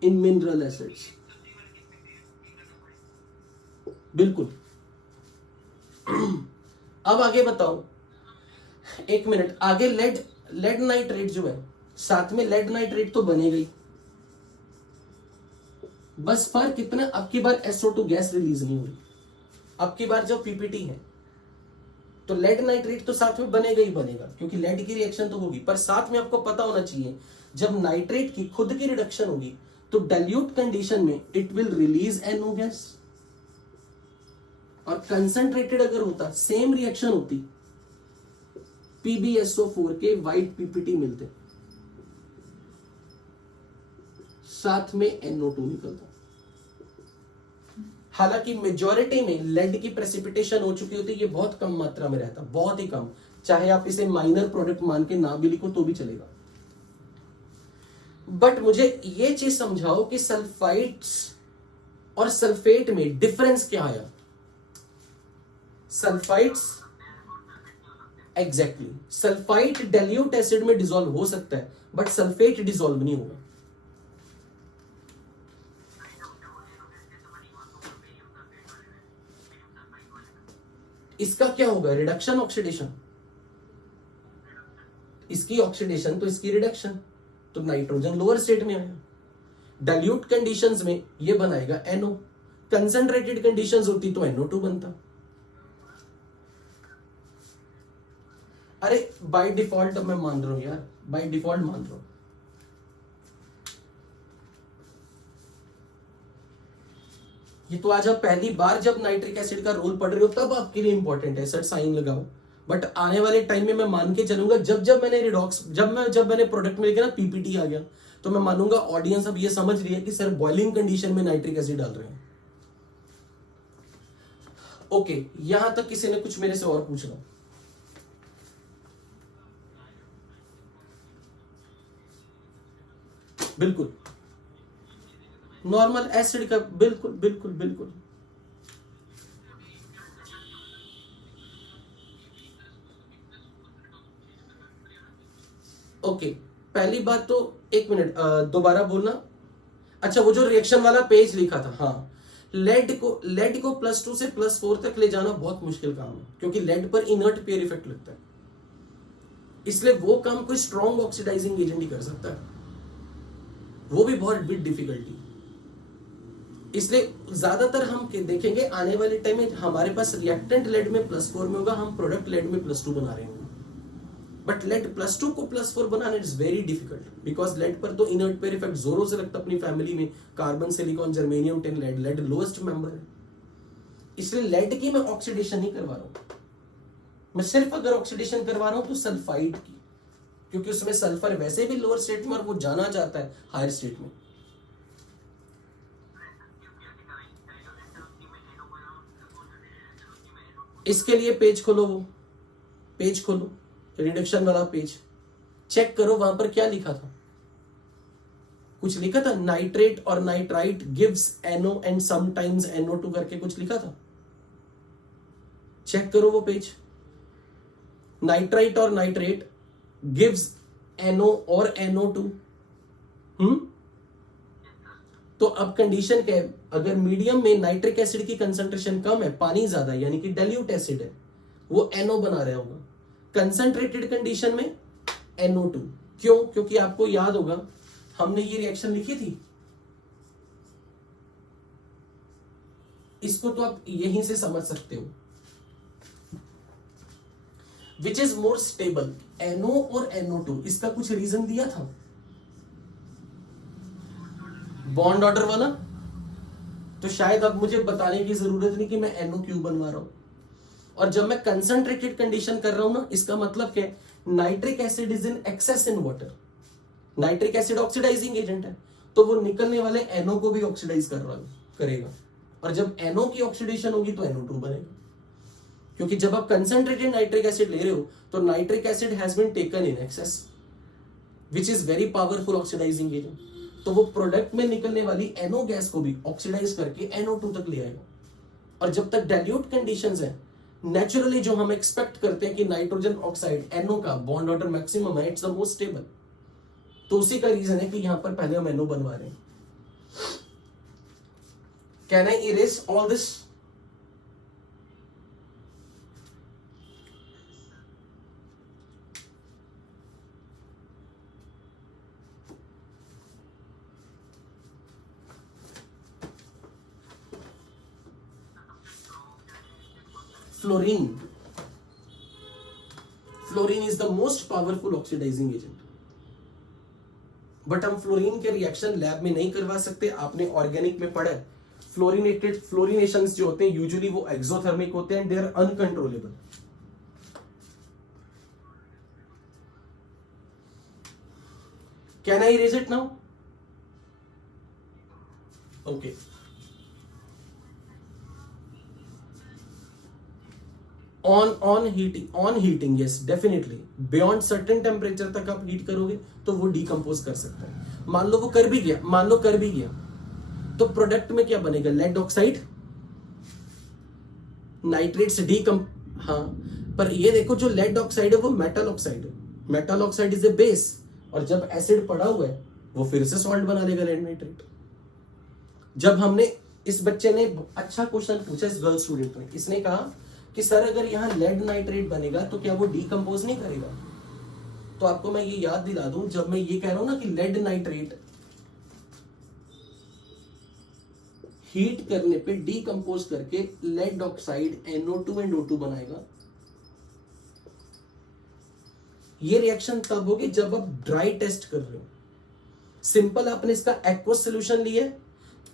in mineral acids? बिल्कुल। अब आगे बताओ, एक मिनट, आगे लेड नाइट्रेट जो है, साथ में लेड नाइट्रेट तो बनेगा ही, बस फर्क कितना, अब की बार SO2 गैस रिलीज नहीं हुई, अब की बार जो पीपीटी है तो लेड नाइट्रेट तो साथ में बनेगा ही बनेगा क्योंकि लेड की रिएक्शन तो होगी, पर साथ में आपको पता होना चाहिए जब नाइट्रेट की खुद की रिडक्शन होगी तो डाइल्यूट कंडीशन में it will release NO gas, और कंसंट्रेटेड अगर होता सेम रिएक्शन होती, PbSO4 के व्हाइट पीपीटी मिलते, साथ में NO2 निकलता। हालांकि मेजॉरिटी में लेड की प्रेसिपिटेशन हो चुकी होती, ये बहुत कम मात्रा में रहता, बहुत ही कम, चाहे आप इसे माइनर प्रोडक्ट मान के ना भी लिखो तो भी चलेगा। बट मुझे ये चीज समझाओ कि सल्फाइड्स और सल्फेट में डिफरेंस क्या आया? Sulphides, exactly, sulphide dilute acid में डिसॉल्व हो सकता है बट सल्फेट डिसॉल्व नहीं होगा। इसका क्या होगा, रिडक्शन ऑक्सीडेशन, इसकी ऑक्सीडेशन तो इसकी रिडक्शन, तो नाइट्रोजन लोअर स्टेट में आएगा। डाइल्यूट कंडीशंस में ये बनाएगा NO, कंसंट्रेटेड कंडीशंस होती तो NO2 बनता। अरे बाय डिफॉल्ट मैं मान रहा हूं यार, बाय डिफॉल्ट मान रहा हूं। ये तो आज आप पहली बार जब नाइट्रिक एसिड का रोल पढ़ रहे हो तब आपके लिए इंपॉर्टेंट है, सर साइन लगाओ। बट आने वाले टाइम में मैं मान के चलूंगा जब मैंने रिडॉक्स, जब मैंने प्रोडक्ट में लिखा ना पीपीटी आ गया, तो मैं मानूंगा ऑडियंस अब ये समझ रही है कि सर बॉइलिंग कंडीशन में नाइट्रिक एसिड डाल रहे हैं। ओके, यहां तक किसी ने कुछ मेरे से और पूछना? बिल्कुल नॉर्मल एसिड का, बिल्कुल बिल्कुल बिल्कुल। ओके, पहली बात तो एक मिनट दोबारा बोलना। अच्छा, वो जो रिएक्शन वाला पेज लिखा था, हाँ, लेड को +2 से +4 तक ले जाना बहुत मुश्किल काम है क्योंकि लेड पर इनर्ट पेयर इफेक्ट लगता है, इसलिए वो काम कोई स्ट्रॉन्ग ऑक्सीडाइजिंग एजेंट ही कर सकता है, वो भी बहुत बिग डिफिकल्टी। इसलिए ज्यादातर हम देखेंगे आने वाले टाइम में हमारे पास रिएक्टेंट लेड में +4 में होगा, हम प्रोडक्ट लेड में +2 बना रहे होंगे, बट लेड +2 को +4 बनाना is very difficult because lead पर तो इनर्ट पेयर इफेक्ट जोरों से लगता है अपनी फैमिली में, carbon, silicon, germanium, tin, lead lowest member है, इसलिए लेड की मैं ऑक्सीडेशन नहीं करवा रहा हूं, मैं सिर्फ अगर ऑक्सीडेशन करवा रहा हूं तो सल्फाइड की, क्योंकि उसमें सल्फर वैसे भी लोअर स्टेट में और वो जाना चाहता है हायर स्टेट में। इसके लिए पेज खोलो, वो पेज खोलो, रिडक्शन वाला पेज चेक करो, वहां पर क्या लिखा था, कुछ लिखा था, नाइट्रेट और nitrite gives NO and sometimes NO2 करके कुछ लिखा था, चेक करो वो पेज। नाइट्राइट और नाइट्रेट गिव्स NO और NO2। तो अब कंडीशन क्या है, अगर मीडियम में नाइट्रिक एसिड की कंसंट्रेशन कम है, पानी ज्यादा है, यानी कि डाइल्यूट एसिड है, वो NO बना रहा होगा, कंसंट्रेटेड कंडीशन में NO2। क्यों? क्योंकि आपको याद होगा हमने ये रिएक्शन लिखी थी, इसको तो आप यहीं से समझ सकते हो। Which is more stable, NO और NO2? इसका कुछ रीजन दिया था बॉन्ड ऑर्डर वाला? तो शायद अब मुझे बताने की जरूरत नहीं कि मैं NO क्यों बनवा रहा हूं। और जब मैं कंसंट्रेटेड कंडीशन कर रहा हूं ना, इसका मतलब क्या है, nitric acid is in excess in water. Nitric acid oxidising agent है, तो वो निकलने वाले NO को भी ऑक्सीडाइज करेगा। और जब NO की ऑक्सीडेशन होगी तो NO2 बनेगा। क्योंकि जब आप कंसंट्रेटेड नाइट्रिक एसिड ले रहे हो तो nitric acid has been taken in excess which is very powerful oxidising agent. तो वो प्रोडक्ट में निकलने वाली NO गैस को भी ऑक्सीडाइज करके NO2 तक ले आएगा। और जब तक डाइल्यूट कंडीशंस है, नेचुरली जो हम एक्सपेक्ट करते हैं कि नाइट्रोजन ऑक्साइड NO का बॉन्ड ऑर्डर मैक्सिमम है, इट्स द मोस्ट स्टेबल। तो उसी का रीजन है कि यहां पर पहले हम NO बनवा रहे हैं। Can I erase all this? Fluorine is the most powerful oxidising agent. But हम फ्लोरीन के रिएक्शन लैब में नहीं करवा सकते। आपने ऑर्गेनिक में पढ़ा है, फ्लोरिनेशंस जो होते हैं यूजुअली वो एक्सोथर्मिक होते हैं, they are uncontrollable. Can I erase it now? Okay, on heating yes definitely, beyond certain temperature तक आप हीट करोगे तो वो डिकम्पोज कर सकता है। मान लो कर भी गया, तो प्रोडक्ट में क्या बनेगा? लेड ऑक्साइड, नाइट्रेट्स हाँ, पर ये देखो जो लेड ऑक्साइड है वो मेटल ऑक्साइड है। Metal oxide is a base, और जब एसिड पड़ा हुआ है वो फिर से सॉल्ट बना देगा, लेड नाइट्रेट। जब हमने, इस बच्चे ने अच्छा क्वेश्चन पूछा, इस गर्ल स्टूडेंट ने, इसने कहा कि सर अगर यहां लेड नाइट्रेट बनेगा तो क्या वो डिकम्पोज नहीं करेगा? तो आपको मैं ये याद दिला दूं, जब मैं ये कह रहा हूं ना कि लेड नाइट्रेट हीट करने पे डिकम्पोज करके lead oxide NO2 and O2 बनाएगा, ये रिएक्शन तब होगी जब आप ड्राई टेस्ट कर रहे हो। सिंपल आपने इसका एक्वस सोल्यूशन लिया,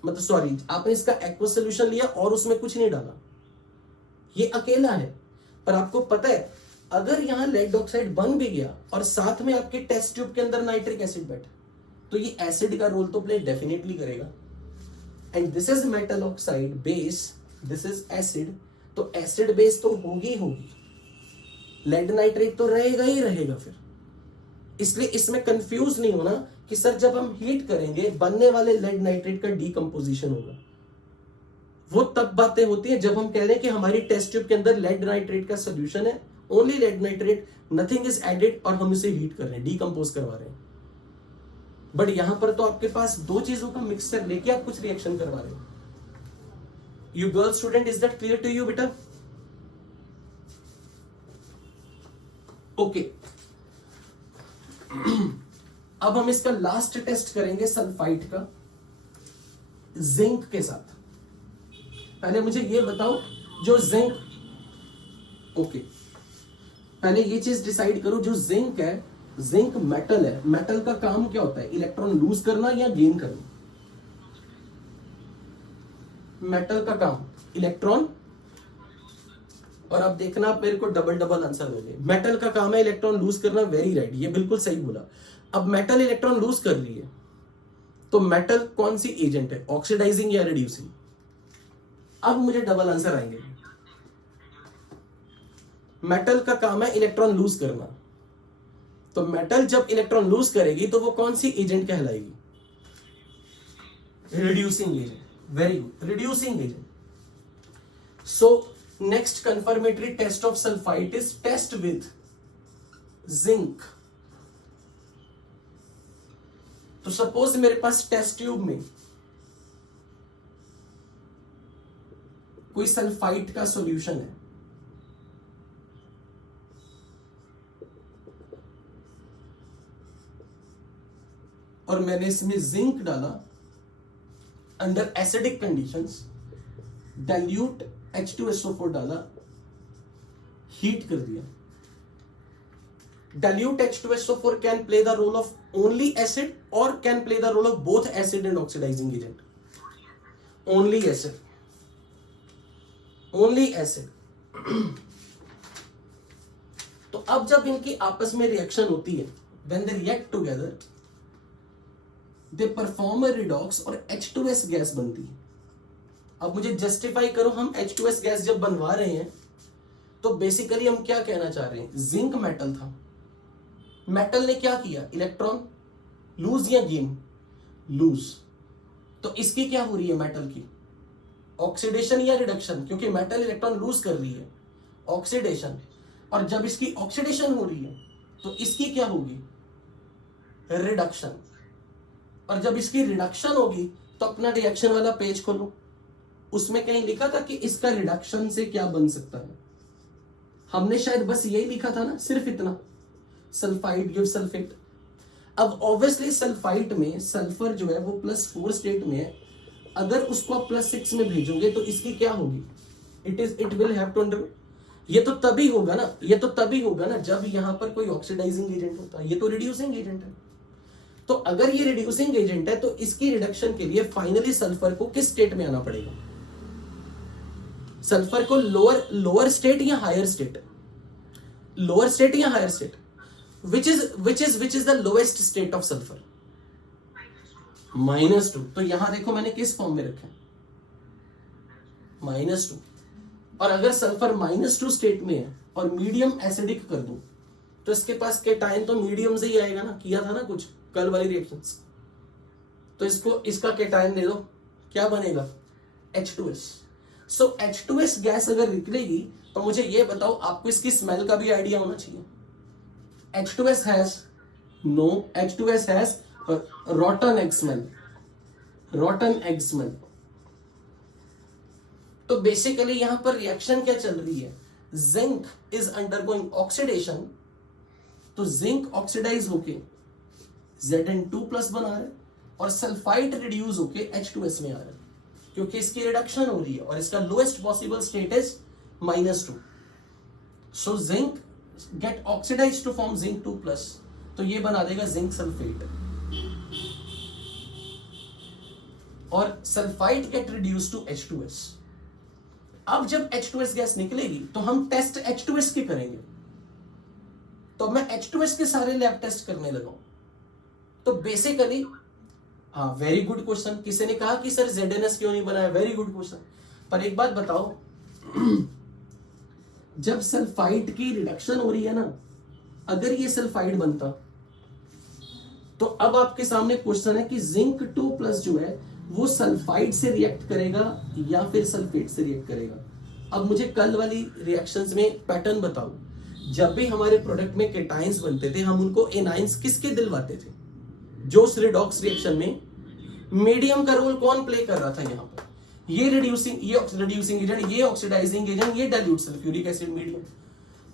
मतलब सॉरी, आपने इसका एक्वस सोल्यूशन लिया और उसमें कुछ नहीं डाला, ये अकेला है। पर आपको पता है अगर यहां लेड ऑक्साइड बन भी गया और साथ में आपके टेस्ट ट्यूब के अंदर नाइट्रिक एसिड बैठा, तो ये एसिड का रोल तो प्ले डेफिनेटली करेगा। And this is metal oxide base, this is acid, तो एसिड बेस तो होगी, लेड नाइट्रेट तो रहेगा ही रहेगा फिर। इसलिए इसमें कंफ्यूज नहीं होना कि सर जब हम हीट करेंगे बनने वाले लेड नाइट्रेट का डिकम्पोजिशन होगा। वो तब बातें होती है जब हम कह रहे हैं कि हमारी टेस्ट ट्यूब के अंदर लेड नाइट्रेट का सोल्यूशन है, only lead nitrate, nothing is added, और हम इसे हीट कर रहे हैं, डिकम्पोज करवा रहे हैं। बट यहां पर तो आपके पास दो चीजों का मिक्सचर लेके आप कुछ रिएक्शन करवा रहे हो। You girl student, is that clear to you बेटा? ओके, अब हम इसका लास्ट टेस्ट करेंगे सल्फाइड का जिंक के साथ। पहले मुझे ये बताओ, जो जिंक, ओके, पहले ये चीज डिसाइड करो, जो जिंक है, जिंक मेटल है, मेटल का काम क्या होता है? इलेक्ट्रॉन लूज करना या गेन करना? मेटल का काम इलेक्ट्रॉन, और अब देखना आप मेरे को डबल आंसर दोगे। मेटल का काम है इलेक्ट्रॉन लूज करना, वेरी राइट, ये बिल्कुल सही बोला। अब मेटल इलेक्ट्रॉन लूज कर रही है, तो मेटल कौन सी एजेंट है, ऑक्सीडाइजिंग या रिड्यूसिंग? अब मुझे डबल आंसर आएंगे। मेटल का काम है इलेक्ट्रॉन लूज करना, तो मेटल जब इलेक्ट्रॉन लूज करेगी तो वो कौन सी एजेंट कहलाएगी? Reducing agent, very good, reducing agent. So next confirmatory test of sulphide is test with zinc. तो सपोज मेरे पास टेस्ट ट्यूब में कोई सल्फाइड का सॉल्यूशन है, और मैंने इसमें जिंक डाला under acidic conditions, dilute H2SO4 डाला, हीट कर दिया, dilute H2SO4 can play the role of only acid or can play the role of both acid and oxidizing agent? Only acid. Only acid. तो अब जब इनकी आपस में रिएक्शन होती है, when they react together, they perform a redox और H2S गैस बनती है। अब मुझे जस्टिफाई करो, हम H2S गैस जब बनवा रहे हैं तो बेसिकली हम क्या कहना चाह रहे हैं? जिंक मेटल था, मेटल ने क्या किया? इलेक्ट्रॉन लूज या गेन? लूज। तो इसकी क्या हो रही है मेटल की? ऑक्सीडेशन या रिडक्शन? क्योंकि मेटल इलेक्ट्रॉन लूज कर रही है, ऑक्सीडेशन। और जब इसकी ऑक्सीडेशन हो रही है तो इसकी क्या होगी? रिडक्शन। और जब इसकी रिडक्शन होगी तो अपना रिएक्शन वाला पेज खोलो, उसमें कहीं लिखा था कि इसका रिडक्शन से क्या बन सकता है? हमने शायद बस यही लिखा था ना, सिर्फ इतना, सल्फाइड गिव सल्फेट। अब ऑब्वियसली सल्फाइड में सल्फर जो है वो +4 स्टेट में है, अगर उसको आप +6 में भेजोगे तो इसकी क्या होगी? It will have to under. ये तो तभी होगा ना, ये तो तभी होगा ना जब यहां पर कोई ऑक्सीडाइजिंग एजेंट होता है। ये तो रिड्यूसिंग एजेंट है। तो अगर ये रिड्यूसिंग एजेंट है तो इसकी रिडक्शन के लिए फाइनली सल्फर को किस स्टेट में आना पड़ेगा? सल्फर को लोअर स्टेट या हायर स्टेट? लोअर स्टेट या higher state? which is the lowest state of sulfur? -2। तो यहां देखो मैंने किस फॉर्म में रखा है? -2। और अगर सल्फर -2 स्टेट में है और मीडियम एसिडिक कर दूं तो इसके पास केटायन तो मीडियम से ही आएगा ना, किया था ना कुछ कल वाली रिएक्शंस। तो इसका केटायन दे दो, क्या बनेगा? H2S। सो H2S गैस अगर निकलेगी तो मुझे ये बताओ, आपको इसकी स्मेल का भी आइडिया होना चाहिए। H2S has rotten egg smell। rotten egg smell। तो बेसिकली यहां पर रिएक्शन क्या चल रही है? जिंक इज अंडरगोइंग ऑक्सीडेशन, तो जिंक ऑक्सीडाइज होके Zn2+ बना रहा है और सल्फाइड रिड्यूस होके H2S में आ रहा है, क्योंकि इसकी रिडक्शन हो रही है और इसका lowest possible state is -2। So zinc get oxidise to form Zn2+, तो ये बना देगा जिंक सल्फेट, और sulphide get reduce to H2S। अब जब H2S गैस निकलेगी तो हम टेस्ट H2S के करेंगे। तो मैं H2S के सारे लैब टेस्ट करने लगा। तो बेसिकली हाँ, वेरी गुड क्वेश्चन। किसी ने कहा कि सर ZnS क्यों नहीं बनाया? Very good question. पर एक बात बताओ, जब सल्फाइड की रिडक्शन हो रही है ना, अगर ये सल्फाइड बनता तो अब आपके सामने क्वेश्चन है कि Zn2+ जो है वो सल्फाइड से रिएक्ट करेगा या फिर सल्फेट से रिएक्ट करेगा। अब मुझे कल वाली रिएक्शंस में पैटर्न बताओ। जब भी हमारे प्रोडक्ट में केटाइंस बनते थे, हम उनको एनाइंस किसके दिलवाते थे? जो उस रिडॉक्स रिएक्शन में मीडियम का रोल कौन प्ले कर रहा था? यहाँ पर ये रिड्यूसिंग एजेंट, ये ऑक्सीडाइजिंग एजेंट, ये डाइल्यूट सल्फ्यूरिक एसिड मीडियम।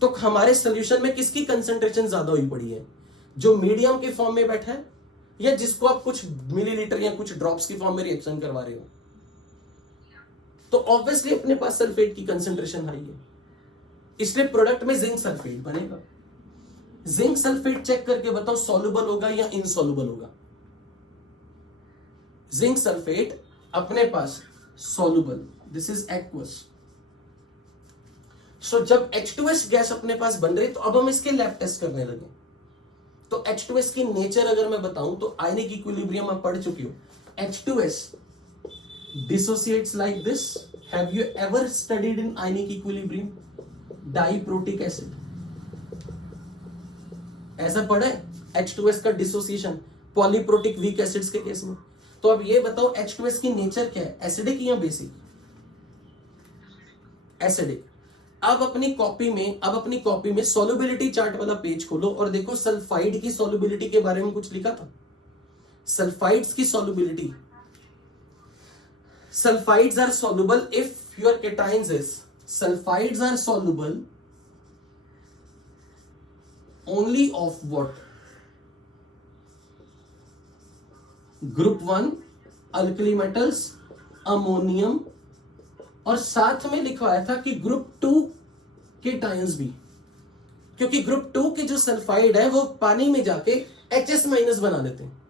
तो हमारे सोल्यूशन में किसकी कंसंट्रेशन ज्यादा हुई पड़ी है? जो मीडियम के फॉर्म में बैठा है या जिसको आप कुछ मिलीलीटर या कुछ ड्रॉप्स की फॉर्म में रिएक्शन करवा रहे हो? तो ऑब्वियसली अपने पास सल्फेट की कंसंट्रेशन हाई है, इसलिए प्रोडक्ट में जिंक सल्फेट बनेगा। जिंक सल्फेट चेक करके बताओ सॉल्युबल होगा या इनसॉल्युबल होगा? जिंक सल्फेट अपने पास सॉल्युबल, दिस इज एक्वस। सो जब H2S गैस अपने पास बन रही तो अब हम इसके लैब टेस्ट करने लगे। तो H2S की नेचर अगर मैं बताऊं तो आयनिक इक्विलिब्रियम आप पढ़ चुकी हो। H2S dissociates like this. Have you ever studied in ionic equilibrium? Diprotic acid, ऐसा पढ़ा है H2S का डिसोसिएशन पॉलीप्रोटिक वीक एसिड्स के केस में। तो अब ये बताओ H2S की नेचर क्या है, एसिडिक या बेसिक? एसिडिक। अब अपनी कॉपी में सॉल्युबिलिटी चार्ट वाला पेज खोलो और देखो सल्फाइड की सॉल्युबिलिटी के बारे में कुछ लिखा था। सल्फाइड्स की solubility, sulphides are soluble if your cations is, sulphides are soluble only of what? Group 1 alkali metals, ammonium, और साथ में लिखवाया था कि ग्रुप 2 केटायंस भी। क्योंकि ग्रुप 2 के जो सल्फाइड है वो पानी में जाके HS माइनस बना देते हैं,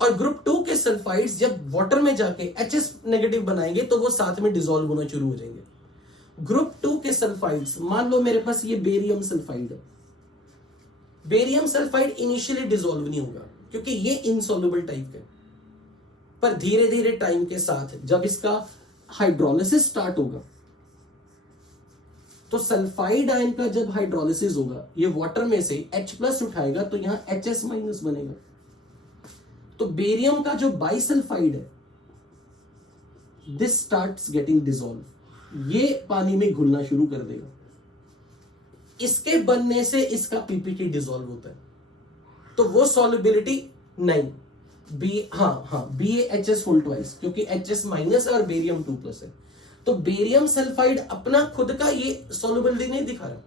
और ग्रुप 2 के सल्फाइड्स जब वाटर में जाके HS नेगेटिव बनाएंगे तो वो साथ में डिसॉल्व होना शुरू हो जाएंगे। ग्रुप 2 के सल्फाइड्स, मान लो मेरे पास ये बेरियम सल्फाइड है, बेरियम सल्फाइड इनिशियली डिसॉल्व नहीं होगा क्योंकि ये इनसॉल्युबल टाइप है, पर धीरे धीरे टाइम के साथ जब इसका हाइड्रोलिसिस स्टार्ट होगा तो सल्फाइड आयन का जब हाइड्रोलिसिस होगा ये वाटर में से H+ उठाएगा तो यहां HS- बनेगा। तो बेरियम का जो बाइसल्फाइड है दिस स्टार्ट्स गेटिंग डिसॉल्व, ये पानी में घुलना शुरू कर देगा। इसके बनने से इसका पीपीटी डिसॉल्व होता है, तो वो सॉल्युबिलिटी नहीं BaHS होल ट्वाइस, क्योंकि HS- और बेरियम 2+ है, तो बेरियम सल्फाइड अपना खुद का ये सॉल्युबिलिटी नहीं दिखा रहा,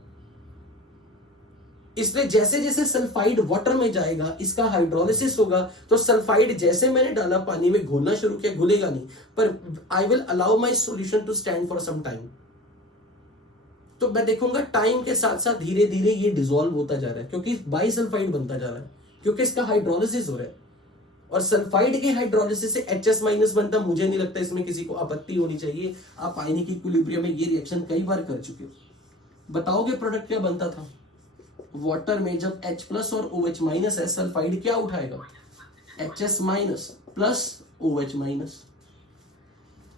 इसलिए जैसे जैसे सल्फाइड वाटर में जाएगा इसका हाइड्रोलिसिस होगा, तो सल्फाइड जैसे मैंने डाला पानी में घोलना शुरू किया, घुलेगा नहीं, पर I will allow my solution to stand for some time. तो मैं देखूंगा टाइम के साथ साथ धीरे धीरे ये डिसॉल्व होता जा रहा है, क्योंकि बाइसल्फाइड बनता जा रहा है, क्योंकि इसका हाइड्रोलिसिस हो रहा है, और सल्फाइड के हाइड्रोलिसिस से HS- बनता। मुझे नहीं लगता इसमें किसी को आपत्ति होनी चाहिए, आप आयनिक इक्विलिब्रियम में ये रिएक्शन कई बार कर चुके हो। बताओगे प्रोडक्ट क्या बनता था? वाटर में जब H+ और OH- है, सल्फाइड क्या उठाएगा? HS- plus OH-।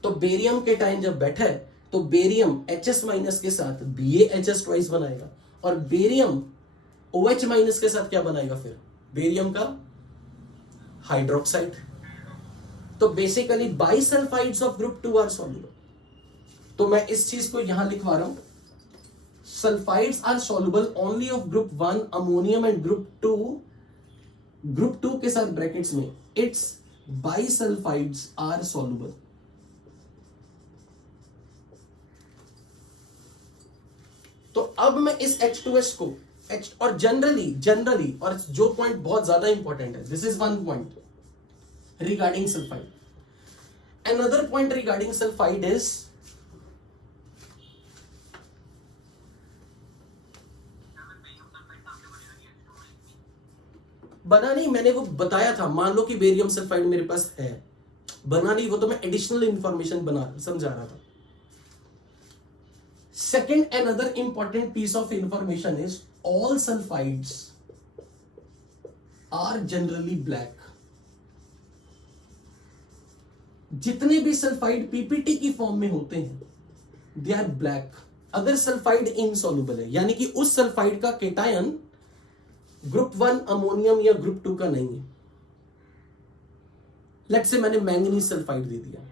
तो बेरियम के टाइम जब बैठा है तो बेरियम HS- के साथ BaHS ट्वाइस बनाएगा, और बेरियम OH- के साथ क्या बनाएगा? फिर बेरियम का हाइड्रोक्साइड। तो basically bisulphides of group 2 are soluble. तो मैं इस चीज को यहां लिखवा रहा हूं, sulphides are soluble only of group 1 ammonium and group 2 के साथ ब्रैकेट्स में इट्स बाइसल्फाइड्स आर सॉल्युबल। तो अब मैं इस H2S को और जनरली और जो पॉइंट बहुत ज्यादा इंपॉर्टेंट है, this is one point regarding sulphide. Another point regarding sulphide is बना नहीं, मैंने वो बताया था, मान लो कि बेरियम सल्फाइड मेरे पास है, बना नहीं, वो तो मैं एडिशनल इंफॉर्मेशन समझा रहा था। Second, another important piece of information is all sulfides are generally black. जितने भी सल्फाइड पीपीटी की फॉर्म में होते हैं दे आर ब्लैक। अगर सल्फाइड इनसॉल्युबल है, यानी कि उस सल्फाइड का केटायन ग्रुप 1 अमोनियम या ग्रुप 2 का नहीं है। लेट्स से मैंने मैंगनीज सल्फाइड दे दिया,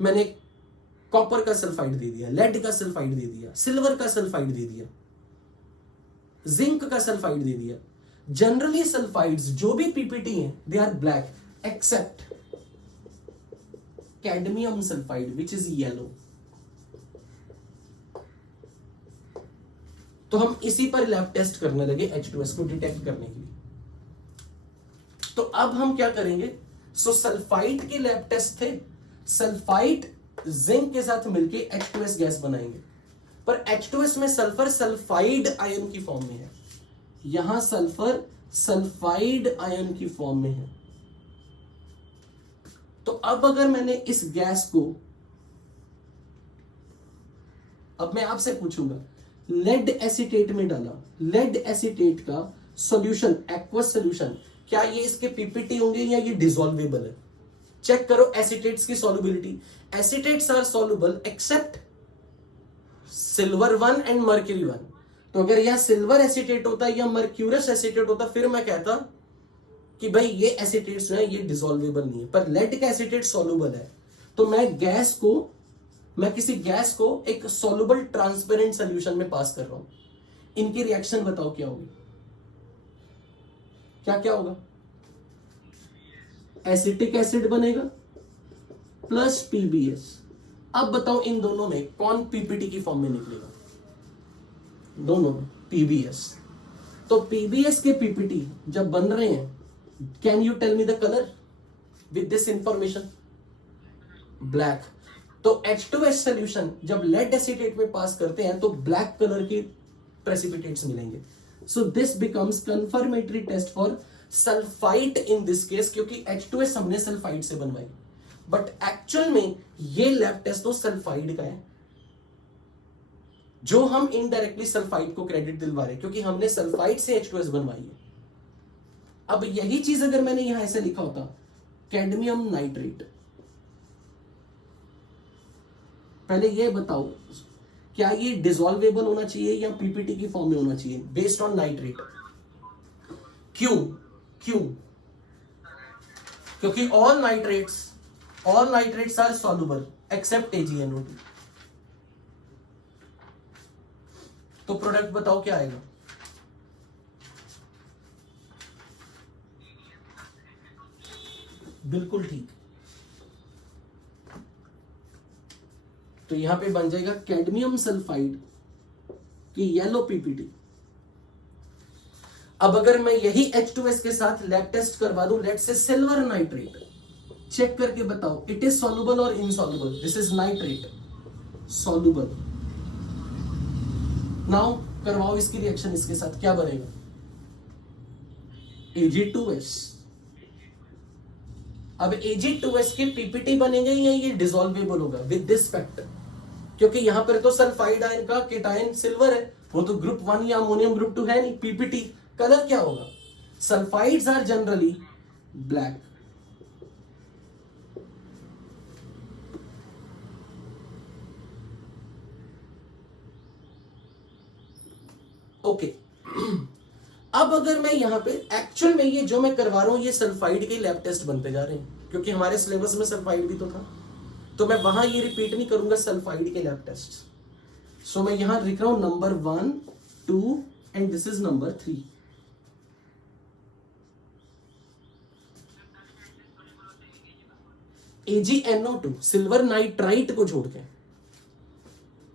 मैंने कॉपर का सल्फाइड दे दिया, लेड का सल्फाइड दे दिया, सिल्वर का सल्फाइड दे दिया, जिंक का सल्फाइड दे दिया। जनरली सल्फाइड्स जो भी पीपीटी हैं they are black except cadmium sulphide which is yellow. तो हम इसी पर लैब टेस्ट करने लगे H2S को डिटेक्ट करने के लिए। तो अब हम क्या करेंगे? सल्फाइड के लैब टेस्ट थे, सल्फाइड जिंक के साथ मिलके H2S गैस बनाएंगे, पर H2S में सल्फर सल्फाइड आयन की फॉर्म में है, यहां सल्फर सल्फाइड आयन की फॉर्म में है। तो अब अगर मैंने इस गैस को, अब मैं आपसे पूछूंगा, लेड एसीटेट में डाला, लेड एसीटेट का सॉल्यूशन, एक्वस सॉल्यूशन, क्या ये इसके पीपीटी होंगे या ये डिसॉल्वेबल है? चेक करो एसीटेट्स की solubility. Acetates are soluble except silver 1 and mercury 1। तो अगर यह सिल्वर एसीटेट होता या मर्क्यूरस एसीटेट होता फिर मैं कहता कि भाई ये एसीटेट्स जो है ये डिसॉल्वेबल नहीं है, पर लेड का एसीटेट सॉल्युबल है। तो मैं किसी गैस को एक सॉल्युबल ट्रांसपेरेंट सॉल्यूशन में पास कर रहा हूं, इनकी रिएक्शन बताओ क्या होगी? क्या होगा? एसिटिक एसिड बनेगा प्लस PbS। अब बताओ इन दोनों में कौन पीपीटी की फॉर्म में निकलेगा? दोनों में PbS। तो PbS के पीपीटी जब बन रहे हैं, can you tell me the colour with this information? Black. तो H2S सोल्यूशन जब लेड एसीटेट में पास करते हैं तो ब्लैक कलर के प्रेसिपिटेट्स मिलेंगे. So this becomes confirmatory test for sulphide in this case, क्योंकि H2S हमने सल्फाइड से बनवाई, बट एक्चुअल में ये लैब टेस्ट तो सल्फाइड का है, जो हम इनडायरेक्टली सल्फाइड को क्रेडिट दिलवा रहे हैं क्योंकि हमने सल्फाइड से H2S बनवाई है. अब यही चीज अगर मैंने यहां ऐसे लिखा होता कैडमियम नाइट्रेट, पहले ये बताओ क्या ये डिसॉल्वेबल होना चाहिए या पीपीटी की फॉर्म में होना चाहिए बेस्ड ऑन नाइट्रेट? क्यों? क्योंकि all nitrates are soluble except AgNO2. तो प्रोडक्ट बताओ क्या आएगा? बिल्कुल ठीक. तो यहां पे बन जाएगा कैडमियम सल्फाइड की येलो पीपीटी. अब अगर मैं यही H2S के साथ लैब टेस्ट करवा दूं, let's say silver nitrate, check करके बताओ इट इज सॉल्युबल और insoluble. This is nitrate, soluble. Now करवाओ इसकी रिएक्शन इसके साथ, क्या बनेगा? Ag2S. अब Ag2S के पीपीटी बनेंगे या ये डिसॉल्वेबल होगा विद दिस फैक्टर? क्योंकि यहां पर तो सल्फाइड आयन का केटायन सिल्वर है, वो तो ग्रुप 1 या अमोनियम ग्रुप 2 है नहीं. पीपीटी कलर क्या होगा? Sulphides are generally black. Okay. अब अगर मैं यहां पे एक्चुअल में ये जो मैं करवा रहा हूं ये सल्फाइड के लैब टेस्ट बनते जा रहे हैं क्योंकि हमारे सिलेबस में सल्फाइड भी तो था, तो मैं वहां ये रिपीट नहीं करूंगा सल्फाइड के लैब टेस्ट. सो मैं यहां लिख रहा हूं number 1, 2 and this is number 3. AgNO2 silver nitrite को छोड़ के,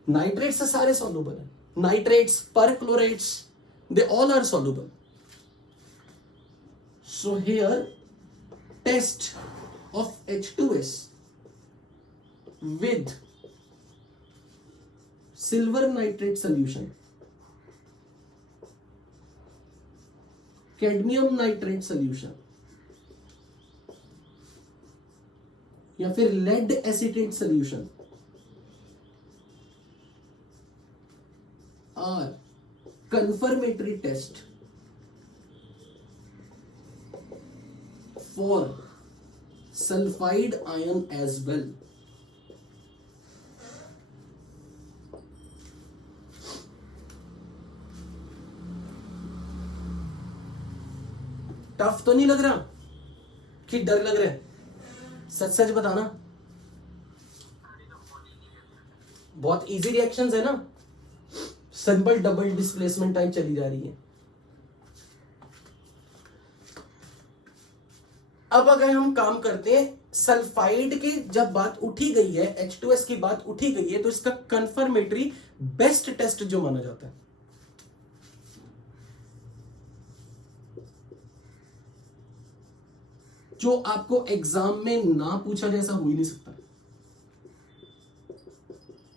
नाइट्रेट से सारे सॉल्युबल है. Nitrates, perchlorates, they all are soluble. So here test of H2S with silver nitrate solution, cadmium nitrate solution या फिर lead acetate solution are confirmatory test for sulfide ion as well. Tough तो नहीं लग रहा कि डर लग रहा है? सच सच बताना. बहुत इजी रिएक्शंस है ना, सिंपल डबल डिस्प्लेसमेंट टाइप चली जा रही है. अब अगर हम काम करते हैं सल्फाइड की जब बात उठी गई है, H2S की बात उठी गई है, तो इसका कंफर्मेटरी बेस्ट टेस्ट जो माना जाता है, जो आपको एग्जाम में ना पूछा जैसा हो ही नहीं सकता.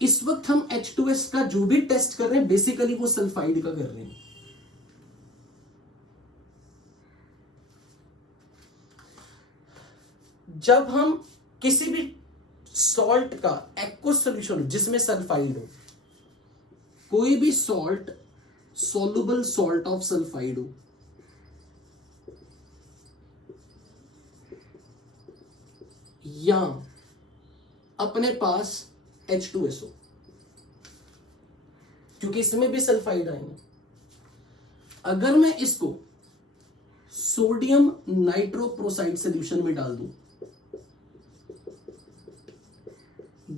इस वक्त हम H2S का जो भी टेस्ट कर रहे हैं बेसिकली वो सल्फाइड का कर रहे हैं. जब हम किसी भी सॉल्ट का एक्वस सॉल्यूशन जिसमें सल्फाइड हो, कोई भी salt soluble salt of sulphide हो, या अपने पास H2S हो, क्योंकि इसमें भी सल्फाइड आएंगे, अगर मैं इसको सोडियम नाइट्रोप्रोसाइड सॉल्यूशन में डाल दूं,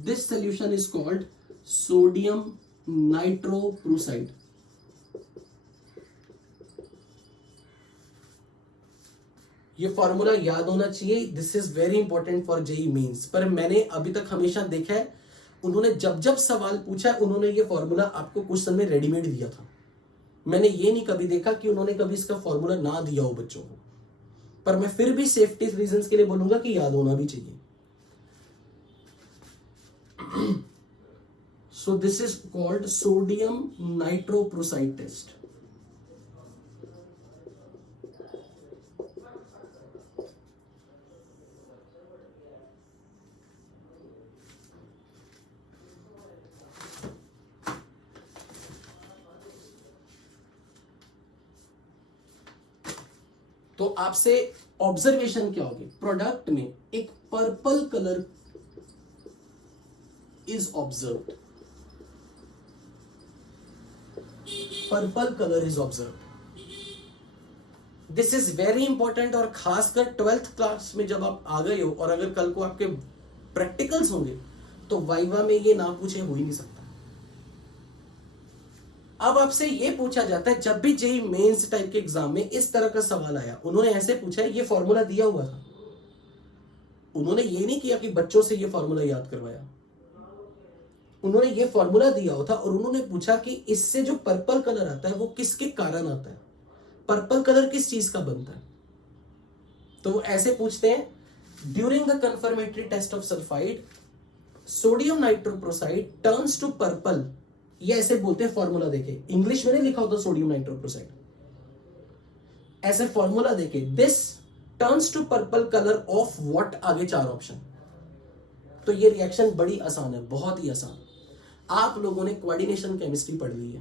this solution is called sodium nitroprusside. ये फॉर्मूला याद होना चाहिए. This is very important for JEE Mains. पर मैंने अभी तक हमेशा देखा है उन्होंने जब जब सवाल पूछा उन्होंने ये फॉर्मूला आपको क्वेश्चन में रेडीमेड दिया था. मैंने ये नहीं कभी देखा कि उन्होंने कभी इसका फॉर्मूला ना दिया हो बच्चों को. पर मैं फिर भी सेफ्टी रीजंस के लिए बोलूंगा कि याद होना भी चाहिए. So this is called sodium nitroprusside test. तो आपसे ऑब्जर्वेशन क्या होगी, प्रोडक्ट में एक purple colour is observed, purple colour is observed. This is very important, और खासकर 12th क्लास में जब आप आ गए हो और अगर कल को आपके प्रैक्टिकल्स होंगे तो वाइवा में ये ना पूछे हो ही नहीं सकता। अब आपसे ये पूछा जाता है, जब भी जेईई मेंस टाइप के एग्जाम में इस तरह का सवाल आया, उन्होंने ऐसे पूछा है, ये फॉर्मूला दिया हुआ था, उन्होंने ये नहीं किया कि बच्चों से ये फॉर्मूला याद करवाया, उन्होंने ये फॉर्मूला दिया हुआ था और उन्होंने पूछा कि इससे जो पर्पल कलर आता है वो किसके कारण आता है, पर्पल कलर किस चीज का बनता है। तो वो ऐसे पूछते हैं, during the confirmatory test of sulphide sodium nitroprusside turns to purple, ये ऐसे बोलते हैं फॉर्मूला देखे, इंग्लिश में नहीं लिखा होता सोडियम नाइट्रोप्रोसाइड, ऐसे फॉर्मूला देखे, this turns to purple colour of what, आगे 4 ऑप्शन। तो ये रिएक्शन बड़ी आसान है, बहुत ही आसान। आप लोगों ने कोऑर्डिनेशन केमिस्ट्री पढ़ ली है,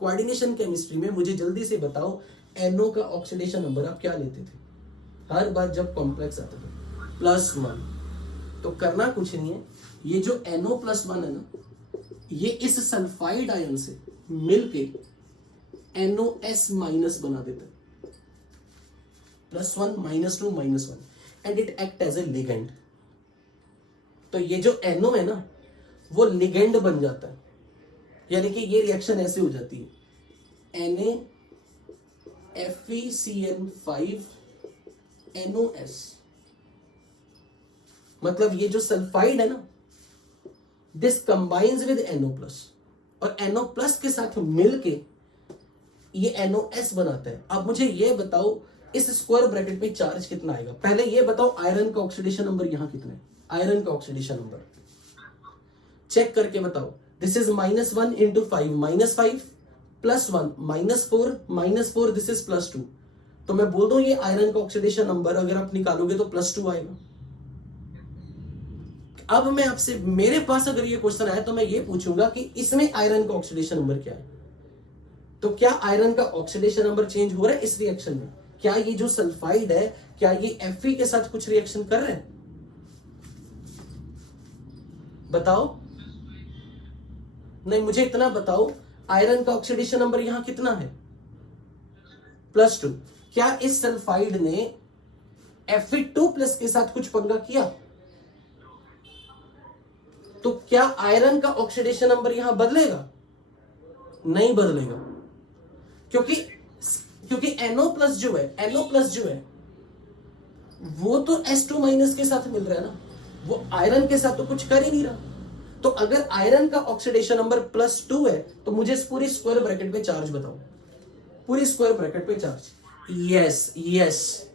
कोऑर्डिनेशन केमिस्ट्री में मुझे जल्दी से बताओ NO का ऑक्सीडेशन नंबर आप क्या लेते थे हर बार जब कॉम्प्लेक्स आता था, +1। तो करना कुछ नहीं है, ये जो NO+1 है ना, ये इस सल्फाइड आयन से मिलके NOS- बना देता है, +1 -2 -1, and it act as a ligand. तो ये जो NO है ना वो लिगेंड बन जाता है, यानी कि ये रिएक्शन ऐसे हो जाती है, NaFeCN5 NOS, मतलब ये जो सल्फाइड है ना, दिस कंबाइंस विद NO+, और NO+ के साथ मिलके ये NOS बनाता है। अब मुझे ये बताओ इस स्क्वायर ब्रैकेट पे चार्ज कितना आएगा। पहले ये बताओ आयरन का ऑक्सीडेशन नंबर यहां कितना है, आयरन का ऑक्सीडेशन नंबर चेक करके बताओ। This is -1 × 5 -5 +1 -4 -4, this is +2। तो मैं बोल दूं ये आयरन का ऑक्सीडेशन नंबर अगर आप निकालोगे तो +2 आएगा। अब मैं आपसे, मेरे पास अगर ये क्वेश्चन आया तो मैं ये पूछूंगा कि इसमें आयरन का ऑक्सीडेशन नंबर क्या है। तो क्या आयरन का ऑक्सीडेशन नंबर चेंज हो रहा है इस रिएक्शन में? क्या ये जो सल्फाइड है क्या ये Fe के साथ कुछ रिएक्शन कर रहे हैं? बताओ। नहीं, मुझे इतना बताओ आयरन का ऑक्सीडेशन नंबर यहां कितना है? +2। क्या इस सल्फाइड ने Fe2+ के साथ कुछ पंगा किया? तो क्या आयरन का ऑक्सीडेशन नंबर यहां बदलेगा? नहीं बदलेगा, क्योंकि NO+ जो है वो तो S2- के साथ मिल रहा है ना, वो आयरन के साथ तो कुछ कर ही नहीं रहा। तो अगर आयरन का ऑक्सीडेशन नंबर +2 है तो मुझे इस पूरी स्क्वायर ब्रैकेट पे चार्ज बताओ, पूरी स्क्वायर ब्रैकेट पे चार्ज। यस,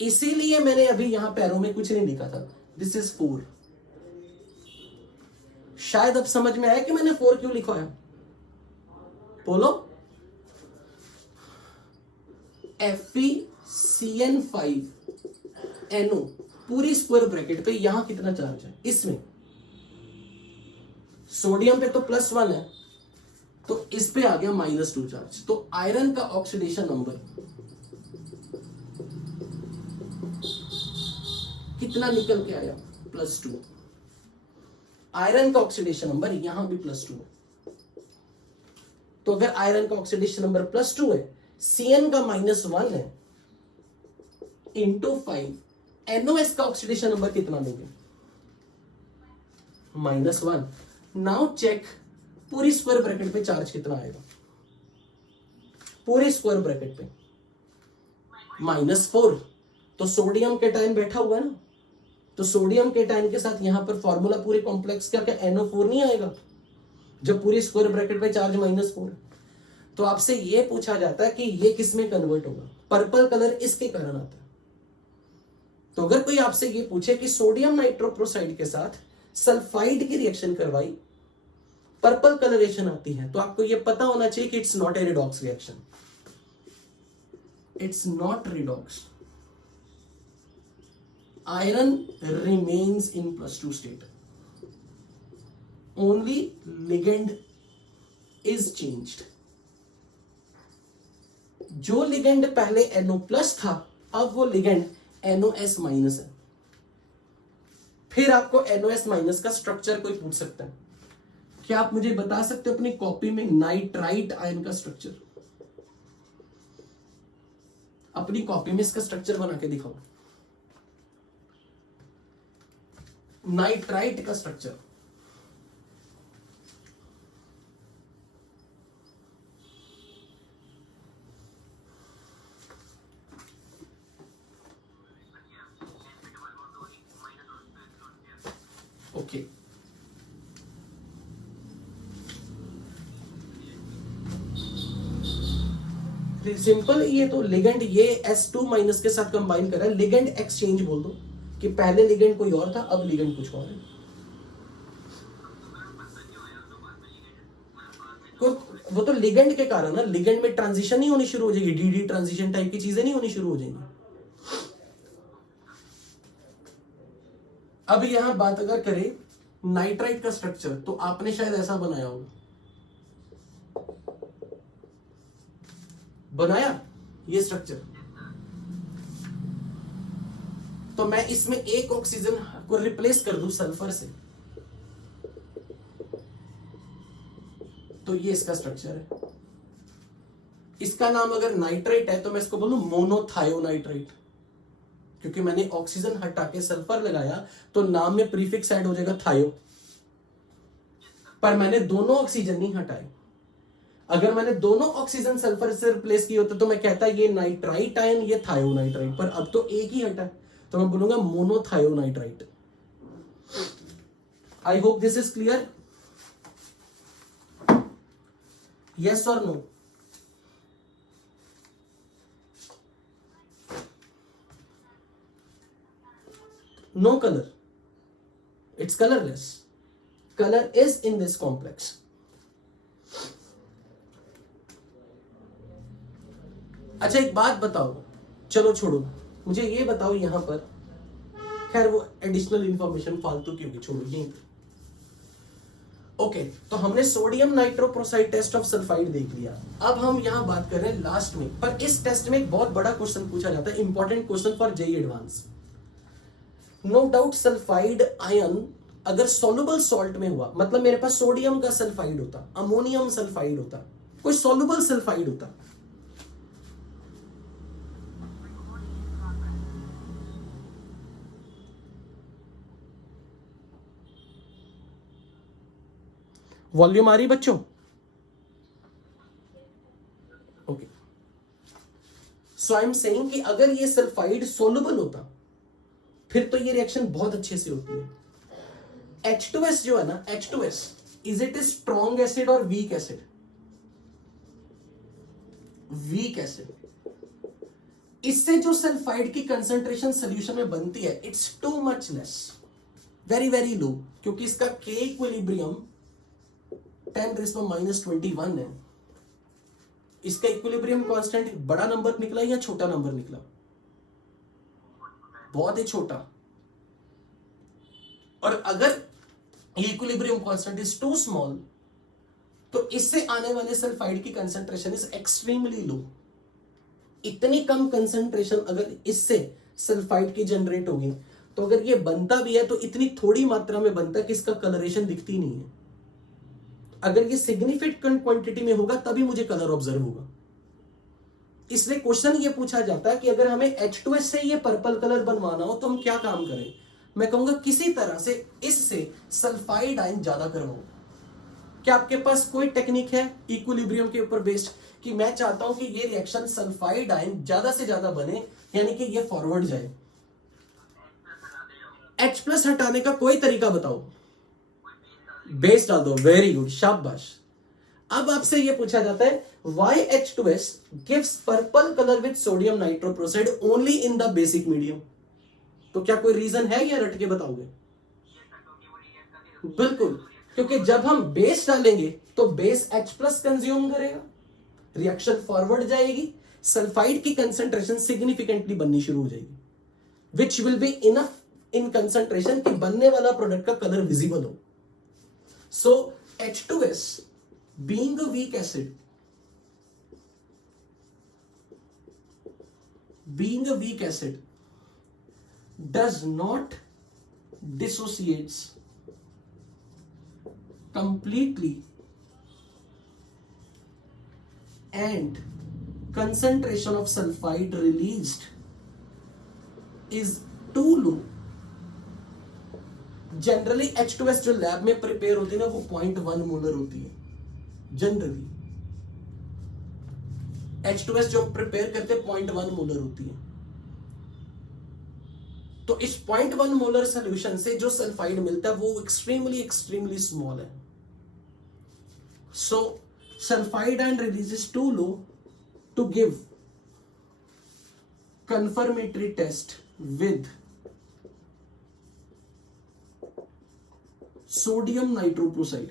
इसीलिए मैंने अभी यहां पैरों में कुछ नहीं लिखा था, दिस इज 4। शायद अब समझ में आया कि मैंने 4 क्यों लिखा है। बोलो। FeCN5 NO पूरी स्क्वायर ब्रैकेट पे यहां कितना चार्ज है? इसमें सोडियम पे तो +1 है, तो इस पे आ गया -2 चार्ज। तो आयरन का ऑक्सीडेशन नंबर कितना निकल के आया? +2। आयरन का ऑक्सीडेशन नंबर यहां भी +2 है। तो अगर आयरन का ऑक्सीडेशन नंबर +2 है, Cn का -1 है, × 5, NOS का ऑक्सीडेशन नंबर कितना लोगे? -1। नाउ चेक पूरी स्क्वायर ब्रैकेट पे चार्ज कितना आएगा? पूरी स्क्वायर ब्रैकेट पे -4। तो सोडियम केटायन बैठा हुआ है ना, तो सोडियम केटायन के साथ यहां पर फॉर्मूला पूरे कॉम्प्लेक्स का क्या NO4 नहीं आएगा जब पूरी स्क्वायर ब्रैकेट पे चार्ज -4। तो आपसे यह पूछा जाता है कि ये किस में कन्वर्ट होगा? पर्पल कलर इसके कारण आता है। तो अगर कोई आपसे ये पूछे कि सोडियम नाइट्रोप्रोसाइड के साथ सल्फाइड की रिएक्शन करवाई, पर्पल कलरेशन आती है, तो आपको ये पता होना चाहिए कि it's not a redox reaction, it's not redox. Iron remains in +2 state, only ligand is changed. जो लिगेंड पहले NO+ था, अब वो लिगेंड NOS- है. फिर आपको NOS- का स्ट्रक्चर कोई पूछ सकता है. क्या आप मुझे बता सकते हो अपनी कॉपी में नाइट्राइट आयन का स्ट्रक्चर? अपनी कॉपी में इसका स्ट्रक्चर बना के दिखाओ. नाइट्राइट का स्ट्रक्चर. Okay, simple. ये तो लिगेंड ये S2- के साथ कंबाइन कर रहा है. लिगेंड एक्सचेंज बोल दो कि पहले लिगेंड कोई और था, अब लिगेंड कुछ और है. वो तो लिगेंड के कारण ना, लिगेंड में ट्रांजिशन नहीं होनी शुरू हो जाएगी, DD ट्रांजिशन टाइप की चीजें नहीं होनी शुरू हो जाएंगी. अब यहां बात अगर करें नाइट्राइट का स्ट्रक्चर, तो आपने शायद ऐसा बनाया होगा, बनाया ये स्ट्रक्चर. तो मैं इसमें एक ऑक्सीजन को रिप्लेस कर दूं सल्फर से, तो ये इसका स्ट्रक्चर है. इसका नाम अगर नाइट्रेट है तो मैं इसको बोलूं मोनोथायोनाइट्रेट, क्योंकि मैंने ऑक्सीजन हटा के सल्फर लगाया, तो नाम में प्रीफिक्स ऐड हो जाएगा थायो, पर मैंने दोनों ऑक्सीजन नहीं हटाए. अगर मैंने दोनों ऑक्सीजन सल्फर से रिप्लेस किए होते तो मैं कहता ये नाइट्राइट आयन, ये थायोनाइट्राइट, पर अब तो एक ही हटा, तो मैं बोलूंगा monothionitrite. I hope this is clear. Yes और no? No colour, it's colourless. Colour is in this complex. अच्छा एक बात बताओ, चलो छोड़ो, मुझे ये बताओ यहां पर, खैर वो एडिशनल इंफॉर्मेशन फालतू की होगी, छोड़ो यहीं पे. ओके, तो हमने sodium nitroprusside test of sulphide देख लिया. अब हम यहां बात कर रहे हैं लास्ट में, पर इस टेस्ट में एक बहुत बड़ा क्वेश्चन पूछा जाता है, important question for JEE Advance. No doubt sulphide ion अगर सॉल्युबल सॉल्ट में हुआ, मतलब मेरे पास सोडियम का सल्फाइड होता, अमोनियम सल्फाइड होता, कोई सॉल्युबल सल्फाइड होता, वॉल्यूम आ रही बच्चों? Okay, so I am saying कि अगर ये सल्फाइड सोलुबल होता, फिर तो ये रिएक्शन बहुत अच्छे से होती है. H2S जो है ना, H2S, is it a strong acid और वीक एसिड? Weak acid. इससे जो सल्फाइड की कंसंट्रेशन सोल्यूशन में बनती है, it's too much less, very very low, क्योंकि इसका K इक्विलिब्रियम 10⁻21 है. इसका इक्विलिब्रियम कांस्टेंट बड़ा नंबर निकला या छोटा नंबर निकला? बहुत ही छोटा. और अगर equilibrium constant is too small, तो इससे आने वाले सल्फाइड की कंसंट्रेशन इज एक्सट्रीमली लो. इतनी कम कंसंट्रेशन अगर इससे सल्फाइड की जनरेट होगी, तो अगर ये बनता भी है तो इतनी थोड़ी मात्रा में बनता है कि इसका कलरेशन दिखती नहीं है. अगर ये सिग्निफिकेंट क्वांटिटी में होगा तभी मुझे कलर ऑब्जर्व होगा. इसलिए क्वेश्चन ये पूछा जाता है कि अगर हमें H2S से ये पर्पल कलर बनवाना हो तो हम क्या काम करें? मैं कहूंगा किसी तरह से इससे सल्फाइड आयन ज्यादा करवाओ. क्या आपके पास कोई टेक्निक है इक्विलिब्रियम के ऊपर बेस्ड कि मैं चाहता हूं कि ये रिएक्शन सल्फाइड आयन ज्यादा से ज्यादा बने, यानी कि ये फॉरवर्ड जाए? H+ हटाने का कोई तरीका बताओ. बेस डाल दो. वेरी गुड, शाबाश. अब आपसे यह पूछा जाता है why H2S gives purple color with sodium nitroprusside only in the basic medium. तो क्या कोई रीजन है या रट के बताओगे? बिल्कुल, क्योंकि जब हम बेस डालेंगे तो बेस H+ कंज्यूम करेगा, रिएक्शन फॉरवर्ड जाएगी, सल्फाइड की कंसेंट्रेशन सिग्निफिकेंटली बननी शुरू हो जाएगी, which will be enough in concentration कि बनने वाला प्रोडक्ट का कलर विजिबल हो. सो H2S being a weak acid, does not dissociates completely, and concentration of sulfide released is too low. Generally H2S जो लैब में प्रिपेयर होती है ना वो 0.1 मोलर होती है. जनरली H2S जो प्रिपेयर करते हैं 0.1 मोलर होती है. तो इस 0.1 मोलर सोल्यूशन से जो सल्फाइड मिलता है वो एक्सट्रीमली स्मॉल है. So sulphide and release is too low to give confirmatory test with sodium nitroprusside.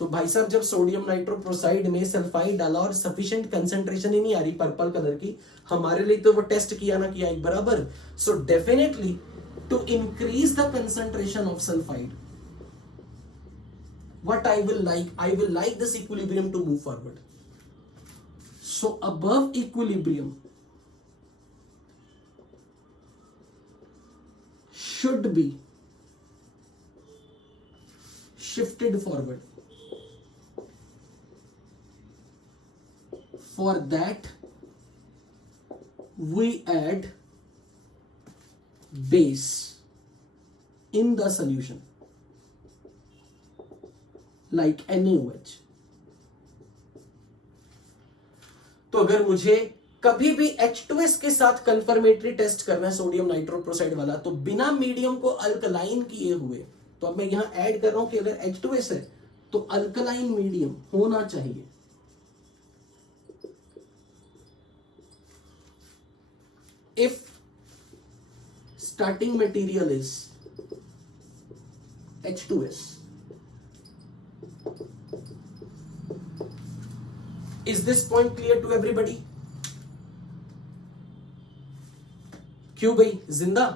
तो भाई साहब जब सोडियम नाइट्रोप्रोसाइड में सल्फाइड डाला और सफिशिएंट कंसेंट्रेशन ही नहीं आ रही पर्पल कलर की, हमारे लिए तो वो टेस्ट किया ना किया एक बराबर. So definitely to increase the concentration of sulphide, what I will like this equilibrium to move forward. So above equilibrium should be shifted forward. For that we add base in the solution like NaOH. तो अगर मुझे कभी भी H2S के साथ कंफर्मेटरी टेस्ट करना है सोडियम नाइट्रोप्रोसाइड वाला, तो बिना मीडियम को अल्कलाइन किए हुए, तो अब मैं यहां ऐड कर रहा हूं कि अगर H2S है तो अल्कलाइन मीडियम होना चाहिए. If starting material is H2S, is this point clear to everybody? क्यों भाई जिंदा?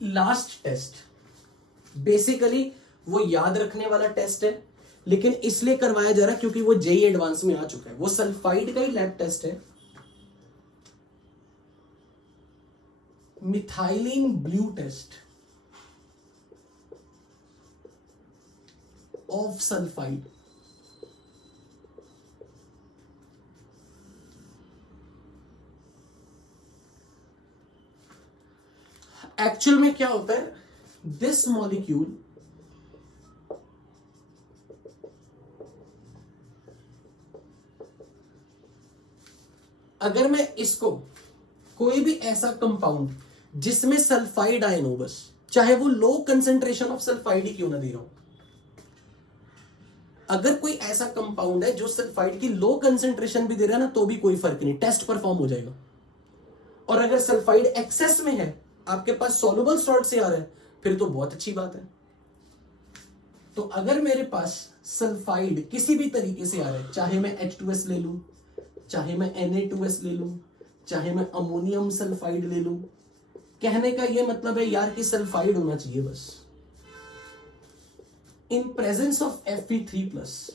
लास्ट टेस्ट बेसिकली वो याद रखने वाला टेस्ट है, लेकिन इसलिए करवाया जा रहा है क्योंकि वो जेई एडवांस में आ चुका है. वो सल्फाइड का ही लैब टेस्ट है. Methylene blue test of sulphide. Actual में क्या होता है, दिस मॉलिक्यूल अगर मैं इसको कोई भी ऐसा कंपाउंड जिसमें सल्फाइड आयन हो, बस चाहे वो लो कंसेंट्रेशन ऑफ सल्फाइड ही क्यों ना दे रहा हूं, अगर कोई ऐसा कंपाउंड है जो सल्फाइड की लो कंसेंट्रेशन भी दे रहा है ना, तो भी कोई फर्क नहीं, टेस्ट परफॉर्म हो जाएगा. और अगर सल्फाइड एक्सेस में है, आपके पास सॉल्युबल सॉल्ट से आ रहा है, फिर तो बहुत अच्छी बात है. तो अगर मेरे पास सल्फाइड किसी भी तरीके से आ रहा है, चाहे मैं H2S ले लूं, चाहे मैं Na2S ले लूं, चाहे मैं अमोनियम सल्फाइड ले लूं, कहने का यह मतलब है यार कि सल्फाइड होना चाहिए बस इन प्रेजेंस ऑफ Fe3+.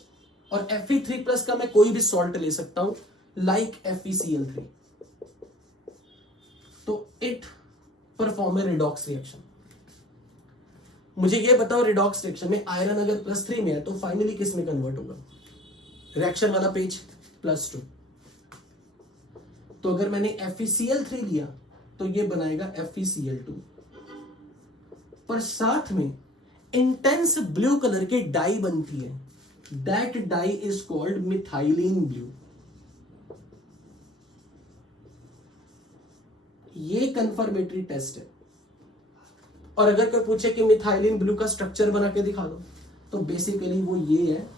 और Fe3+ का मैं कोई भी सॉल्ट ले सकता हूं, लाइक FeCl3. तो it perform a redox reaction. मुझे ये बताओ, रिडॉक्स रिएक्शन में आयरन अगर +3 में है तो फाइनली किस में कन्वर्ट होगा? रिएक्शन वाला पेज +2. तो अगर मैंने FeCl3 लिया तो ये बनाएगा FeCl2, पर साथ में इंटेंस ब्लू कलर की डाई बनती है, that dye is called methylene blue. ये कंफर्मेटरी टेस्ट है। और अगर कोई पूछे कि मिथाइलिन ब्लू का स्ट्रक्चर बना के दिखा दो, तो बेसिकली वो ये है।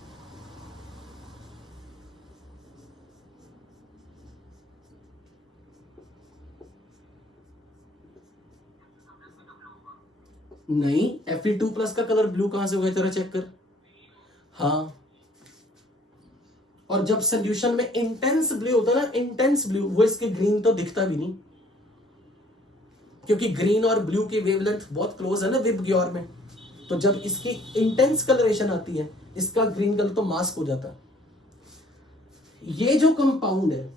नहीं, Fe2+ का कलर ब्लू कहां से होगा, जरा चेक कर। हाँ, और जब सोल्यूशन में इंटेंस ब्लू होता है ना, इंटेंस ब्लू, वो इसके ग्रीन तो दिखता भी नहीं, क्योंकि ग्रीन और ब्लू की वेवलेंथ बहुत क्लोज है ना विबग्योर में। तो जब इसकी इंटेंस कलरेशन आती है, इसका ग्रीन कलर तो मास्क हो जाता है। ये जो कंपाउंड है,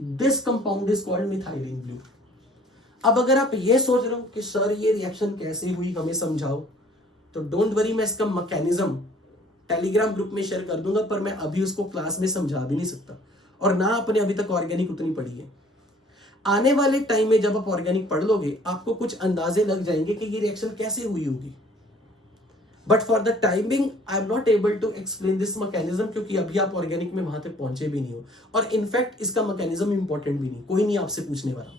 this compound is called methylene blue. अब अगर आप ये सोच रहे हो कि सर ये रिएक्शन कैसे हुई, हमें समझाओ, तो डोंट वरी, मैं इसका मैकेनिज्म टेलीग्राम ग्रुप में शेयर कर दूंगा, पर मैं अभी उसको क्लास में समझा भी नहीं सकता, और ना अपने अभी तक ऑर्गेनिक उतनी पढ़ी है। आने वाले टाइम में जब आप ऑर्गेनिक पढ़ लोगे, आपको कुछ अंदाजे लग जाएंगे कि ये रिएक्शन कैसे हुई होगी। But for the timing I am not able to explain this mechanism, क्योंकि अभी आप ऑर्गेनिक में वहां तक पहुंचे भी नहीं हो, और इनफैक्ट इसका मैकेनिज्म इंपॉर्टेंट भी नहीं, कोई नहीं आपसे पूछने वाला।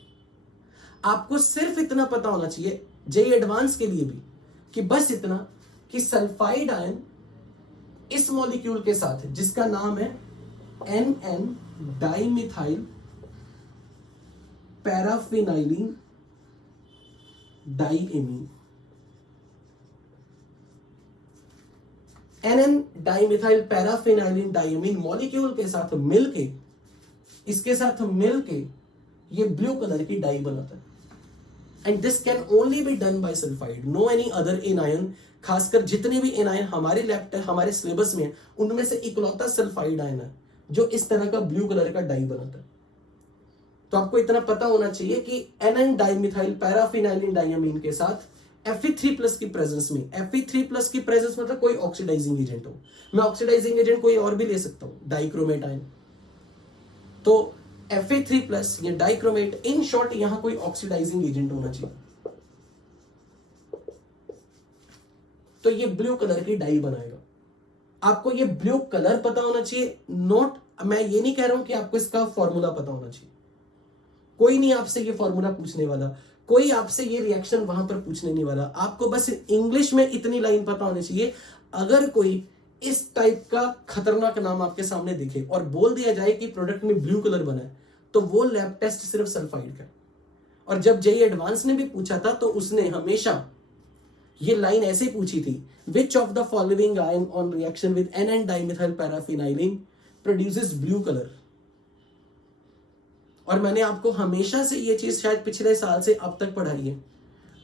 आपको सिर्फ इतना पता होना चाहिए जेई एडवांस के लिए भी, कि बस इतना कि सल्फाइड आयन इस मॉलिक्यूल के साथ है, जिसका नाम है NN dimethyl paraphenylene diamine. NN dimethyl paraphenylene diamine molecule के साथ मिलके, इसके साथ मिलके ये ब्लू कलर की डाई बनाता है। And this can only be done by sulphide, no any other anion. खासकर जितने भी एनायन हमारे लैब हमारे सिलेबस में, उनमें से इकलौता सल्फाइड आयन है जो इस तरह का ब्लू कलर का डाई बनाता है। तो आपको इतना पता होना चाहिए कि NN डाइमिथाइल पैराफिनाइलिन डाइएमीन के साथ Fe3+ की प्रेजेंस में, Fe3+ की प्रेजेंस मतलब कोई ऑक्सीडाइजिंग एजेंट हो, मैं ऑक्सीडाइजिंग एजेंट कोई और भी ले सकता हूं, डाइक्रोमेट आयन। तो Fe3+ या डाइक्रोमेट, इन शॉर्ट यहां कोई ऑक्सीडाइजिंग एजेंट होना चाहिए, तो ये ब्लू कलर की डाई बनाएगा। आपको ये ब्लू कलर पता होना चाहिए, नोट, मैं ये नहीं कह रहा हूं कि आपको इसका फॉर्मूला पता होना चाहिए, कोई नहीं आपसे ये फॉर्मूला पूछने वाला, कोई आपसे ये रिएक्शन वहां पर पूछने नहीं वाला। आपको बस इंग्लिश में इतनी लाइन पता होनी चाहिए, अगर कोई इस टाइप का खतरनाक नाम आपके सामने दिखे और बोल दिया जाए कि प्रोडक्ट में ब्लू कलर बना है, तो वो लैब टेस्ट सिर्फ सल्फाइड का। और जब जेई एडवांस ने भी पूछा था, तो उसने हमेशा ये लाइन ऐसे पूछी थी, which of the following ion on reaction with NN dimethyl paraphenylene produces blue colour. और मैंने आपको हमेशा से ये चीज शायद पिछले साल से अब तक पढ़ाई है।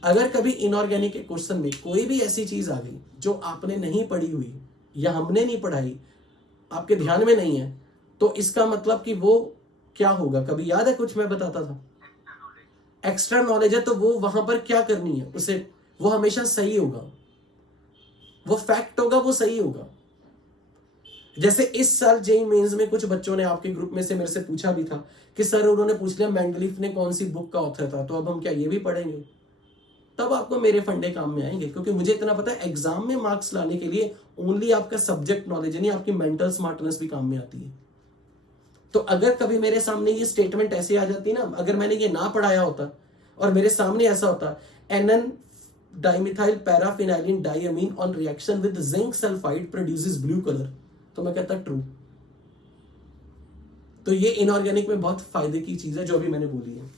अगर कभी इनऑर्गेनिक के क्वेश्चन में कोई भी ऐसी चीज आ गई जो आपने नहीं पढ़ी हुई या हमने नहीं पढ़ाई, आपके ध्यान में नहीं है, तो इसका मतलब कि वो क्या होगा, कभी याद है कुछ मैं बताता था, एक्स्ट्रा नॉलेज है, तो वो वहां पर क्या करनी है उसे, वो हमेशा सही होगा, वो फैक्ट होगा, वो सही होगा। जैसे इस साल जेई मेंस में कुछ बच्चों ने आपके ग्रुप में से मेरे से पूछा भी था कि सर उन्होंने पूछ लिया मेंडलीफ ने कौन सी बुक का ऑथर था, तो अब हम क्या ये भी पढ़ेंगे। तब आपको मेरे फंडे काम में आएंगे, क्योंकि मुझे इतना पता है एग्जाम में मार्क्स लाने के लिए ओनली आपका सब्जेक्ट नॉलेज नहीं, आपकी मेंटल स्मार्टनेस भी काम में आती है। तो अगर कभी मेरे सामने ये स्टेटमेंट ऐसे आ जाती ना, अगर मैंने ये ना पढ़ाया होता और मेरे सामने ऐसा होता, NN dimethyl paraphenylene diamine on reaction with zinc sulphide produces blue colour, तो मैं कहता ट्रू। तो ये इनऑर्गेनिक में बहुत फायदे की चीज है जो अभी मैंने बोली है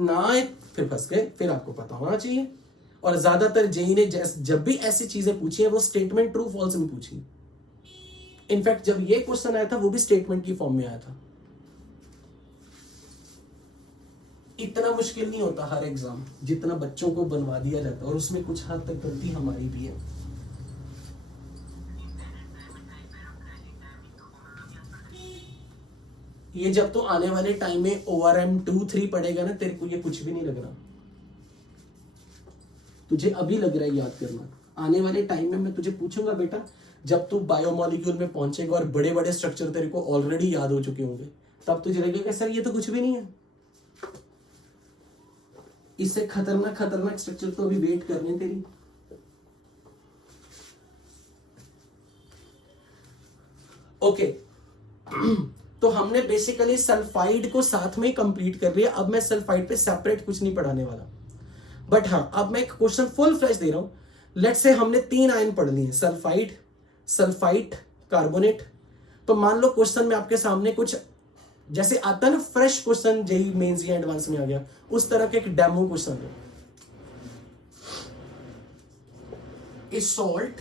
ना, फिर फंस गए, फिर आपको पता होना चाहिए। और ज्यादातर जेई ने जब भी ऐसी चीजें पूछी है, वो स्टेटमेंट ट्रू फॉल्स में पूछी। इनफैक्ट जब ये क्वेश्चन आया था, वो भी स्टेटमेंट की फॉर्म में आया था। इतना मुश्किल नहीं होता हर एग्जाम जितना बच्चों को बनवा दिया जाता है, और उसमें कुछ हद तक गलती हमारी भी है। ये जब तो आने वाले टाइम में ORM 2-3 पढ़ेगा ना, तेरे को ये कुछ भी नहीं लग रहा, तुझे अभी लग रहा है याद करना। आने वाले टाइम में मैं तुझे पूछूंगा बेटा, जब तू बायोमोलिक्यूल में पहुंचेगा और बड़े बड़े स्ट्रक्चर तेरे को ऑलरेडी याद हो चुके होंगे, तब तुझे लगेगा सर ये तो कुछ भी नहीं है। इससे खतरनाक खतरनाक स्ट्रक्चर तो अभी वेट करने तेरी। ओके तो हमने बेसिकली सल्फाइड को साथ में ही कंप्लीट कर लिया। अब मैं सल्फाइड पे सेपरेट कुछ नहीं पढ़ाने वाला, बट हाँ अब मैं एक क्वेश्चन फुल फ्लैश दे रहा हूं। लेट्स से हमने 3 आयन पढ़ लिए, सल्फाइड, सल्फाइट, कार्बोनेट। तो मान लो क्वेश्चन में आपके सामने कुछ जैसे आता है ना फ्रेश क्वेश्चन, जेई मेंस या एडवांस में आ गया, उस तरह के एक डेमो क्वेश्चन है। इज सॉल्ट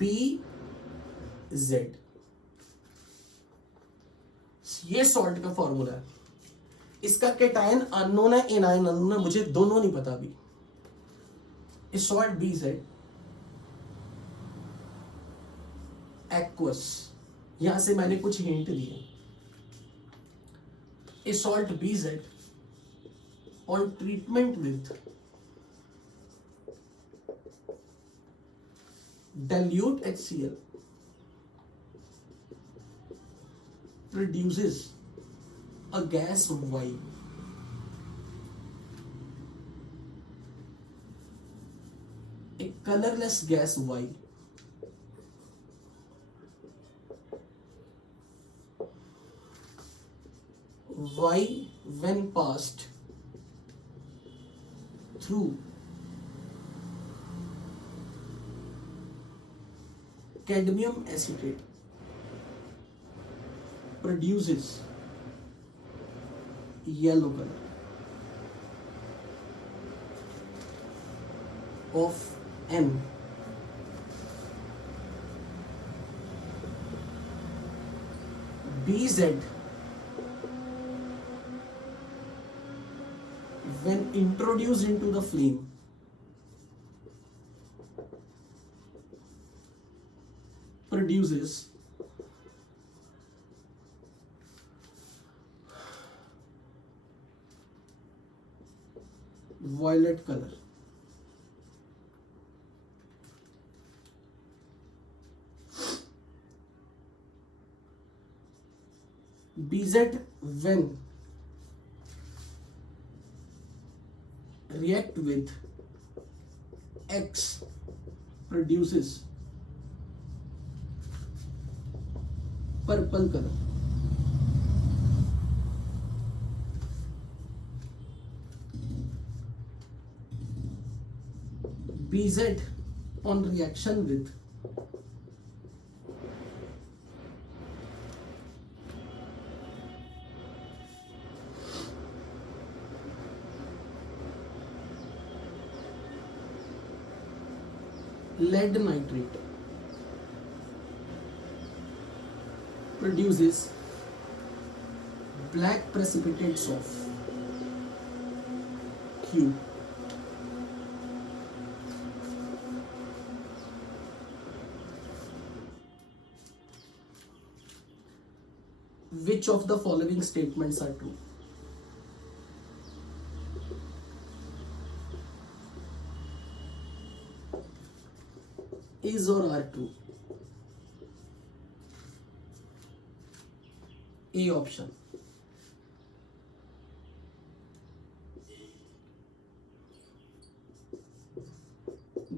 BZ, ये सॉल्ट का फॉर्मूला है। इसका केटायन अननोन है, एनायन अननोन है, मुझे दोनों नहीं पता अभी। इज सॉल्ट BZ एक्वस, यहां से मैंने कुछ हिंट दिए। Is salt BZ on treatment with dilute HCl produces a gas Y, a colorless gas Y, when passed through cadmium acetate produces yellow color of N BZ when introduced into the flame produces violet color. BZ when react with X produces purple color. BZ on reaction with lead nitrate produces black precipitates of Q. Which of the following statements are true? Is or are true? A option.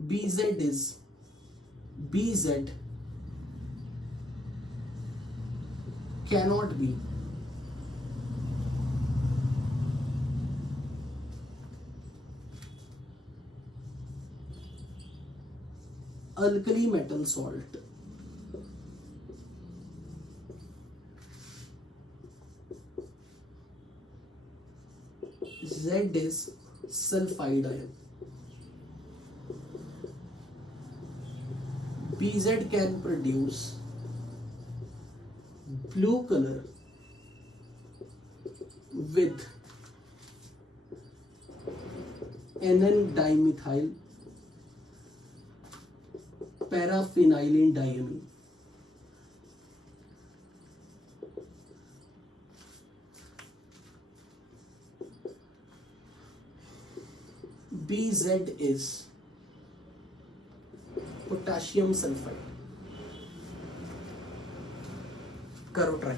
BZ cannot be alkali metal salt. Z is sulfide ion. BZ can produce blue color with NN dimethyl paraphenylene diamine. BZ is potassium sulfide. करो ट्राई।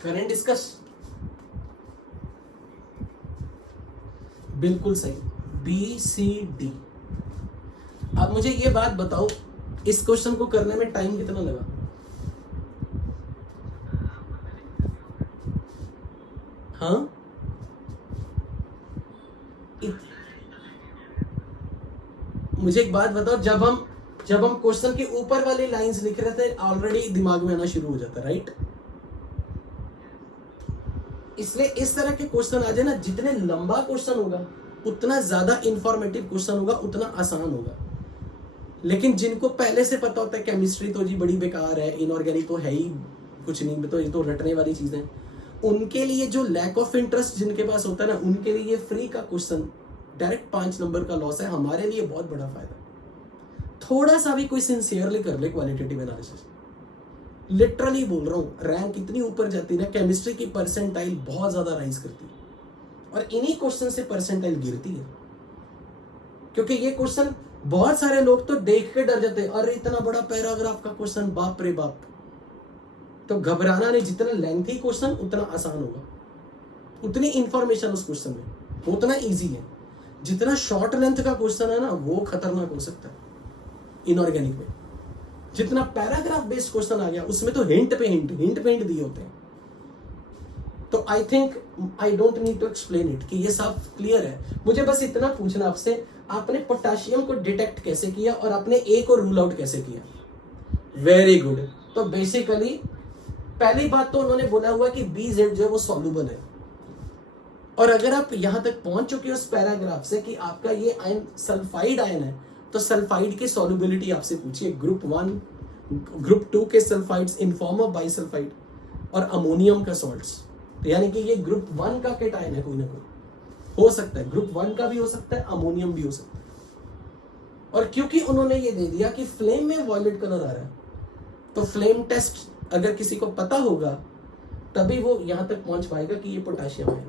करें डिस्कस। बिल्कुल सही, बी सी डी। अब मुझे ये बात बताओ, इस क्वेश्चन को करने में टाइम कितना लगा? हाँ, मुझे एक बात बताओ, जब हम क्वेश्चन के ऊपर वाली लाइंस लिख रहे थे ऑलरेडी दिमाग में आना शुरू हो जाता, राइट? इसलिए इस तरह के क्वेश्चन आ जाए ना, जितने लंबा क्वेश्चन होगा उतना ज्यादा इंफॉर्मेटिव क्वेश्चन होगा, उतना आसान होगा। लेकिन जिनको पहले से पता होता है केमिस्ट्री तो जी बड़ी बेकार है, इनऑर्गेनिक तो है ही कुछ नहीं, तो ये तो रटने वाली चीजें, उनके लिए जो लैक ऑफ इंटरेस्ट जिनके पास होता है ना, उनके लिए ये फ्री का क्वेश्चन डायरेक्ट 5 नंबर का लॉस है। हमारे लिए बहुत बड़ा फायदा। थोड़ा सा भी कोई सिंसियरली कर ले क्वालिटेटिव एनालिसिस, लिटरली बोल रहा हूँ, रैंक इतनी ऊपर जाती है ना, केमिस्ट्री की परसेंटाइल बहुत ज्यादा राइज करती है, और इन्हीं क्वेश्चन से परसेंटाइल गिरती है। क्योंकि ये क्वेश्चन बहुत सारे लोग तो देख के डर जाते हैं, अरे इतना बड़ा पैराग्राफ का क्वेश्चन, बाप रे बाप। तो घबराना नहीं, जितना लेंथी क्वेश्चन उतना आसान होगा, उतनी इंफॉर्मेशन उस क्वेश्चन में उतना इजी है। जितना शॉर्ट लेंथ का क्वेश्चन है ना, वो खतरनाक हो सकता है इनऑर्गेनिक में। जितना पैराग्राफ बेस्ड क्वेश्चन आ गया, उसमें तो हिंट पे हिंट दिए होते हैं। तो I think I don't need to explain it, कि ये सब क्लियर है। मुझे बस इतना पूछना आपसे, आपने पोटेशियम को डिटेक्ट कैसे किया और आपने ए को रूल आउट कैसे किया? Very good. तो बेसिकली पहली बात तो उन्होंने बोला हुआ कि BZ जो है वो सॉल्युबल है, और अगर आप यहां तक पहुंच चुके हो उस पैराग्राफ से कि आपका ये आयन सल्फाइड आयन है, तो सल्फाइड की सॉल्युबिलिटी आपसे पूछिए। ग्रुप 1 ग्रुप 2 के sulphides in form of bisulphide और अमोनियम का सॉल्ट्स, यानी कि ये ग्रुप 1 का केटायन है, कोई ना कोई हो सकता है, ग्रुप 1 का भी हो सकता है, अमोनियम भी हो सकता है। और क्योंकि उन्होंने ये दे दिया कि फ्लेम में वॉयलेट कलर आ रहा है, तो फ्लेम टेस्ट अगर किसी को पता होगा तभी वो यहां तक पहुंच पाएगा कि ये पोटेशियम है।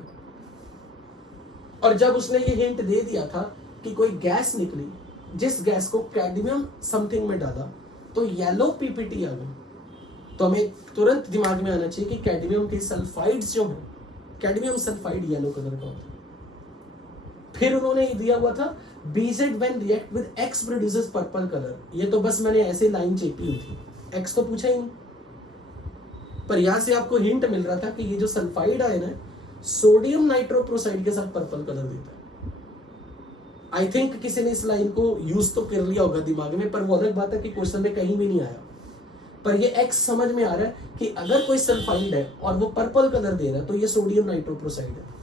और जब उसने ये हिंट दे दिया था कि कोई गैस निकली, जिस गैस को कैडमियम समथिंग में डाला तो येलो पीपीटी आ गई, तो हमें तुरंत दिमाग में आना चाहिए कि कैडमियम के सल्फाइड्स जो हैं, कैडमियम सल्फाइड येलो कलर का होता है। फिर उन्होंने दिया हुआ था BZ when react with X produces purple colour. ये तो बस मैंने ऐसे लाइन चेपी हुई थी, X तो पूछा ही नहीं, पर यहां से आपको हिंट मिल रहा था कि ये जो सल्फाइड आयन है सोडियम नाइट्रोप्रोसाइड के साथ पर्पल कलर देता है। आई थिंक किसी ने इस लाइन को यूज तो कर लिया होगा दिमाग में, पर वो अलग बात है कि क्वेश्चन में कहीं भी नहीं आया। पर ये X समझ में आ रहा है कि अगर कोई सल्फाइड है और वो पर्पल कलर दे रहा है तो ये सोडियम नाइट्रोप्रोसाइड है।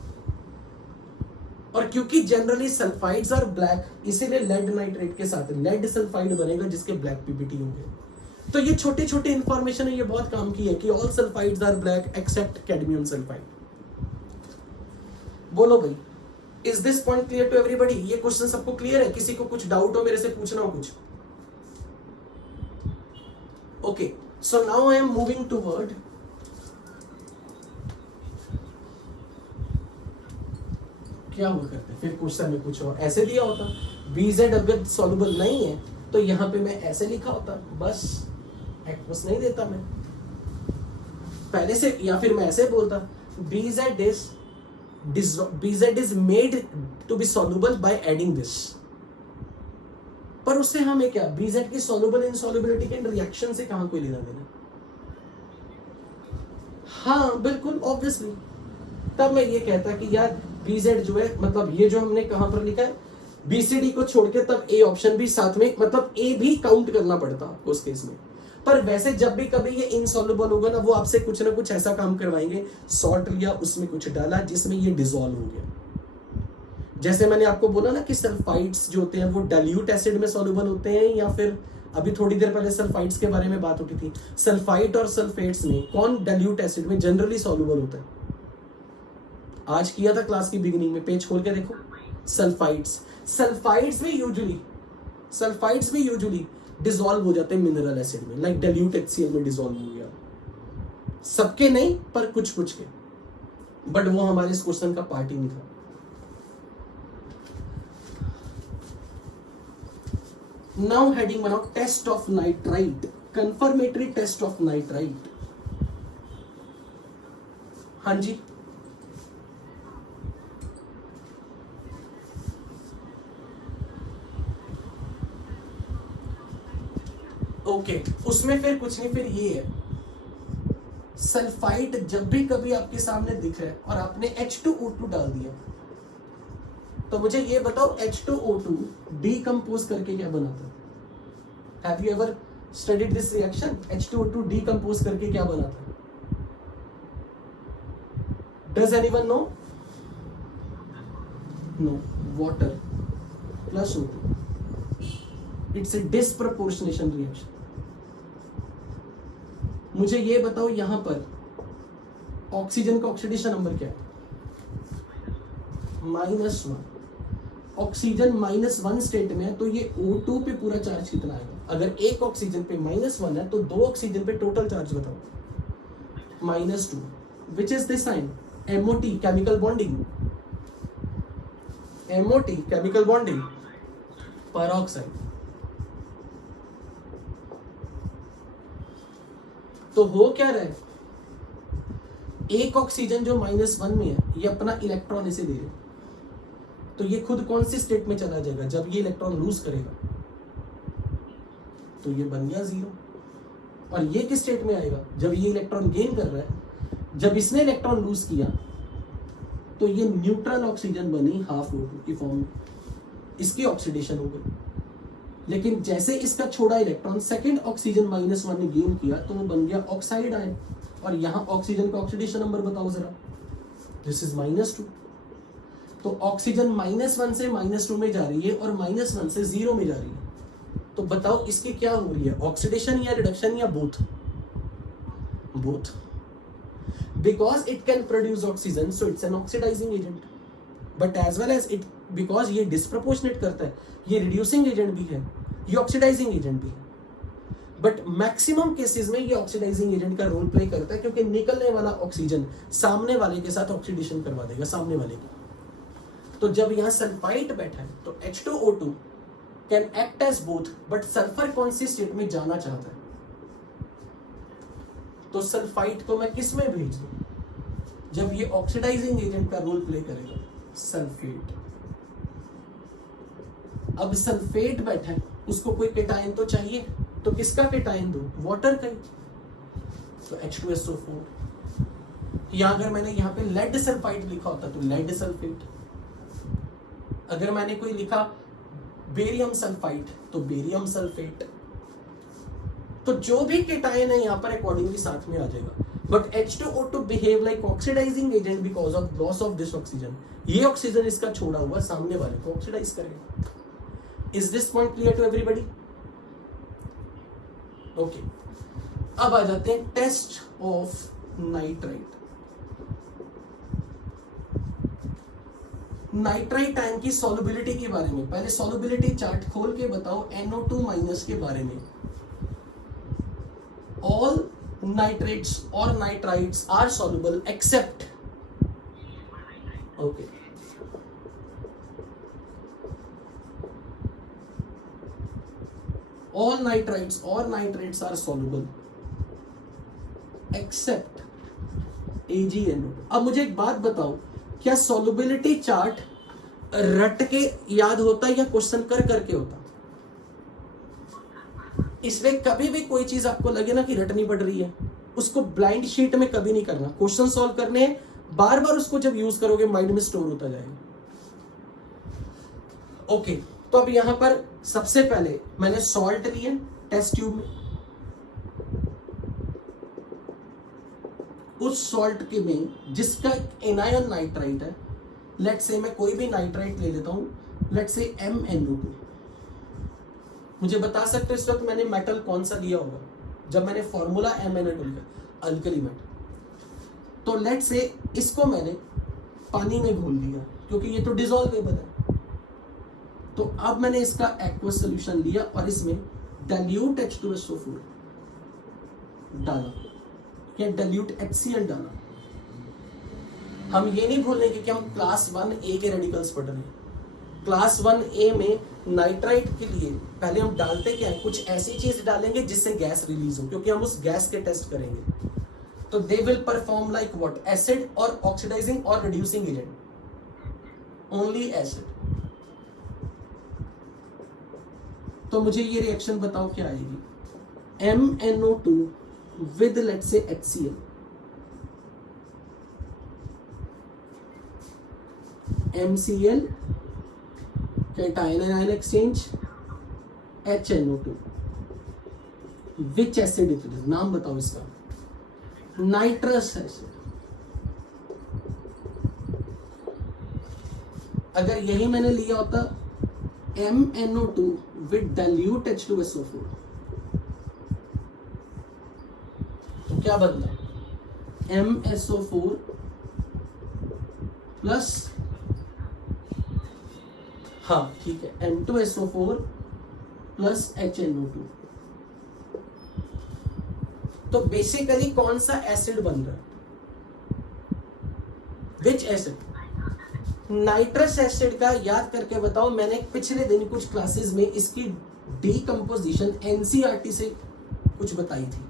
और क्योंकि जनरली सल्फाइड्स आर ब्लैक, इसीलिए लेड नाइट्रेट के साथ लेड सल्फाइड बनेगा जिसके ब्लैक पीपीटी होंगे। तो ये छोटी छोटी इंफॉर्मेशन है, ये बहुत काम की है कि all sulphides are black except cadmium sulphide. बोलो भाई, is this point clear to everybody? ये क्वेश्चन सबको क्लियर है? किसी को कुछ डाउट हो, मेरे से पूछना हो कुछ? Okay, so now I am moving toward क्या हुआ करते फिर क्वेश्चन में कुछ और ऐसे दिया होता, BZ अगर सॉल्युबल नहीं है तो यहां पे मैं ऐसे लिखा होता, बस एक्वस नहीं देता मैं पहले से, या फिर मैं ऐसे बोलता BZ is made to be soluble by adding this। पर उससे हमें क्या, BZ की soluble insolubility के रिएक्शन से कहां कोई लेना देना? हाँ बिल्कुल ऑब्वियसली, तब मैं ये कहता कि यार BZ जो है, मतलब ये जो हमने कहां पर लिखा है BCD को छोड़ के, तब A ऑप्शन भी साथ में, मतलब A भी काउंट करना पड़ता आपको उस केस में। पर वैसे जब भी कभी ये इनसॉल्युबल होगा ना, वो आपसे कुछ ना कुछ ऐसा काम करवाएंगे, सॉल्ट लिया उसमें कुछ डाला जिसमें ये डिसॉल्व हो गया। जैसे मैंने आपको बोला ना कि सल्फाइड्स जो होते हैं वो डाइल्यूट एसिड में सॉल्युबल होते हैं, या फिर अभी थोड़ी देर पहले सल्फाइड्स के बारे में बात उठी थी, सल्फाइड और सल्फेट्स में कौन डाइल्यूट एसिड में जनरली सॉल्युबल होता है? आज किया था क्लास की बिगिनिंग में, पेज खोल के देखो। सल्फाइड्स सल्फाइड्स में यूजुअली डिसॉल्व हो जाते हैं मिनरल एसिड में, लाइक डाइल्यूट HCl में डिसॉल्व हो गया। सबके नहीं, पर कुछ कुछ के, बट वो हमारे इस क्वेश्चन का पार्ट ही नहीं था। नाउ हेडिंग बनाओ test of nitrite, confirmatory test of nitrite. हाँ जी, ओके उसमें फिर कुछ नहीं, फिर ये है सल्फाइड जब भी कभी आपके सामने दिख रहा है और आपने H2O2 डाल दिया, तो मुझे ये बताओ H2O2 डीकंपोज करके क्या बनाता है? Have you ever studied this reaction? H2O2 decompose करके क्या बनाता है? Does anyone know? No, water plus O2, it's a disproportionation reaction. मुझे ये बताओ यहां पर ऑक्सीजन का ऑक्सीडेशन नंबर क्या है? -1। ऑक्सीजन -1 स्टेट में है, तो ये O2 पे पूरा चार्ज कितना आएगा? अगर एक ऑक्सीजन पे -1 है तो दो ऑक्सीजन पे टोटल चार्ज बताओ। -2, which is this sign? MOT, chemical bonding. MOT, chemical bonding, peroxide. तो हो क्या रहा है, एक ऑक्सीजन जो -1 में है ये अपना इलेक्ट्रॉन इसे दे रहे, तो ये खुद कौन सी स्टेट में चला जाएगा? जब ये इलेक्ट्रॉन लूज करेगा तो ये बन गया 0। और ये किस स्टेट में आएगा? जब ये इलेक्ट्रॉन गेन कर रहा है, जब इसने इलेक्ट्रॉन लूज किया तो ये न्यूट्रल ऑक्सीजन बनी ½ O2 की फॉर्म में, इसकी ऑक्सीडेशन हो गई। लेकिन जैसे इसका छोड़ा इलेक्ट्रॉन सेकंड ऑक्सीजन -1 ने गेन किया तो वो बन गया ऑक्साइड आयन। और यहां ऑक्सीजन का ऑक्सीडेशन नंबर बताओ जरा। This is -2। तो ऑक्सीजन -1 से -2 में जा रही है और -1 से 0 में जा रही है, तो बताओ इसकी क्या हो रही है, ऑक्सीडेशन या रिडक्शन या both? Both, because it can produce oxygen so it's an oxidising agent, but as well as it, because ये डिस्प्रपोर्शनेट करता है, ये रिड्यूसिंग एजेंट भी है, ये ऑक्सीडाइजिंग एजेंट भी है। बट मैक्सिमम केसेस में ये ऑक्सीडाइजिंग एजेंट का रोल प्ले करता है, क्योंकि निकलने वाला ऑक्सीजन सामने वाले के साथ ऑक्सीडेशन करवा देगा, सामने वाले की। तो जब यहां सल्फाइड बैठा है तो H2O2 can act as both, but sulphur कौन सी स्टेट में जाना चाहता है? तो सल्फाइड को मैं किस में भेज दूं जब ये ऑक्सीडाइजिंग एजेंट का रोल प्ले करेगा? सल्फेट। अब सल्फेट बैठा है, उसको कोई केटायन तो चाहिए, तो किसका केटायन दो? वाटर का। तो H2SO4। या अगर मैंने यहाँ पे लेड सल्फाइड लिखा होता तो लेड सल्फेट। अगर मैंने कोई लिखा बेरियम सल्फाइड तो बेरियम सल्फेट। तो जो भी केटायन है यहाँ पर अकॉर्डिंगली साथ में आ जाएगा। But H2O2 behave like oxidising agent because of loss of this oxygen. ये ऑक्सीजन इसका छोड़ा हुआ सामने वाले को ऑक्सीडाइज करेगा। Is this point clear to everybody? Okay, अब आ जाते हैं test of nitrite. Nitrite ion की सॉल्युबिलिटी के बारे में पहले सॉल्युबिलिटी चार्ट खोल के बताओ NO2- के बारे में। ऑल नाइट्रेट्स और nitrites are soluble except, okay, all nitrites or nitrates are soluble except AgNO2। अब मुझे एक बात बताओ, क्या सॉल्युबिलिटी चार्ट रट के याद होता है या क्वेश्चन कर करके होता? इसलिए कभी भी कोई चीज आपको लगे ना कि रटनी पड़ रही है, उसको ब्लाइंड शीट में कभी नहीं करना। क्वेश्चन सॉल्व करने बार बार उसको जब यूज करोगे माइंड में स्टोर होता जाएगा। ओके, तो अब यहां पर सबसे पहले मैंने सॉल्ट लिया टेस्ट ट्यूब में, उस सॉल्ट के में जिसका एनायन नाइट्राइट है लेट्स से मैं कोई भी नाइट्राइट ले लेता हूं, लेट्स से MnO2। मुझे बता सकते हो इस वक्त मैंने मेटल कौन सा लिया होगा जब मैंने फॉर्मूला MnO2 लिखा? Alkali metal. तो लेट्स से इसको मैंने पानी में घोल दिया क्योंकि ये तो डिसॉल्वेबल है। तो अब मैंने इसका एक्वस सोल्यूशन लिया और इसमें डाइल्यूट H2SO4 डाला या डाइल्यूट HCl डाला। हम ये नहीं भूलने कि हम क्लास 1A के रेडिकल्स पढ़ रहे हैं। क्लास 1A में नाइट्राइट के लिए पहले हम डालते क्या है, कुछ ऐसी चीज डालेंगे जिससे गैस रिलीज हो, क्योंकि हम उस गैस के टेस्ट करेंगे। तो they will perform like what, acid और ऑक्सीडाइजिंग और रिड्यूसिंग एजेंट, ओनली एसिड। तो मुझे ये रिएक्शन बताओ क्या आएगी? MnO2 with let's say HCl, MCl cation anion exchange, HNO2, which acid it is? नाम बताओ इसका। Nitrous acid. अगर यही मैंने लिया होता MnO2 with dilute H2SO4 तो क्या बदला? MSO4 प्लस, हाँ ठीक है, M2SO4 प्लस HNO2। तो बेसिकली कौन सा एसिड बन रहा है? विच एसिड? नाइट्रस एसिड का याद करके बताओ। मैंने पिछले दिन कुछ क्लासेस में इसकी डीकंपोजिशन NCERT से कुछ बताई थी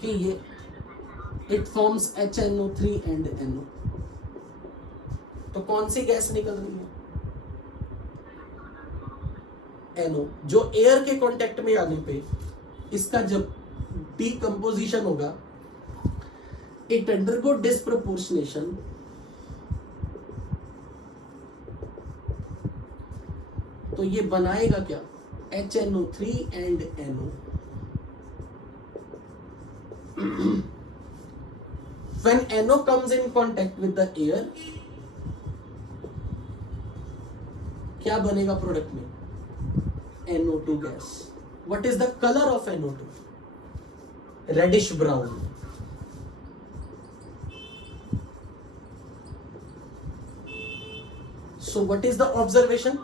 कि ये it forms HNO3 and NO। तो कौन सी गैस निकल रही है? NO, जो एयर के कांटेक्ट में आने पे इसका जब डीकंपोजिशन होगा, इट अंडरगो डिस्प्रोपोर्शनेशन, तो ये बनाएगा क्या? HNO3 and NO। When NO comes in contact with the air, क्या बनेगा प्रोडक्ट में? NO2 gas. What is the color of NO2? Reddish brown। So what is the observation?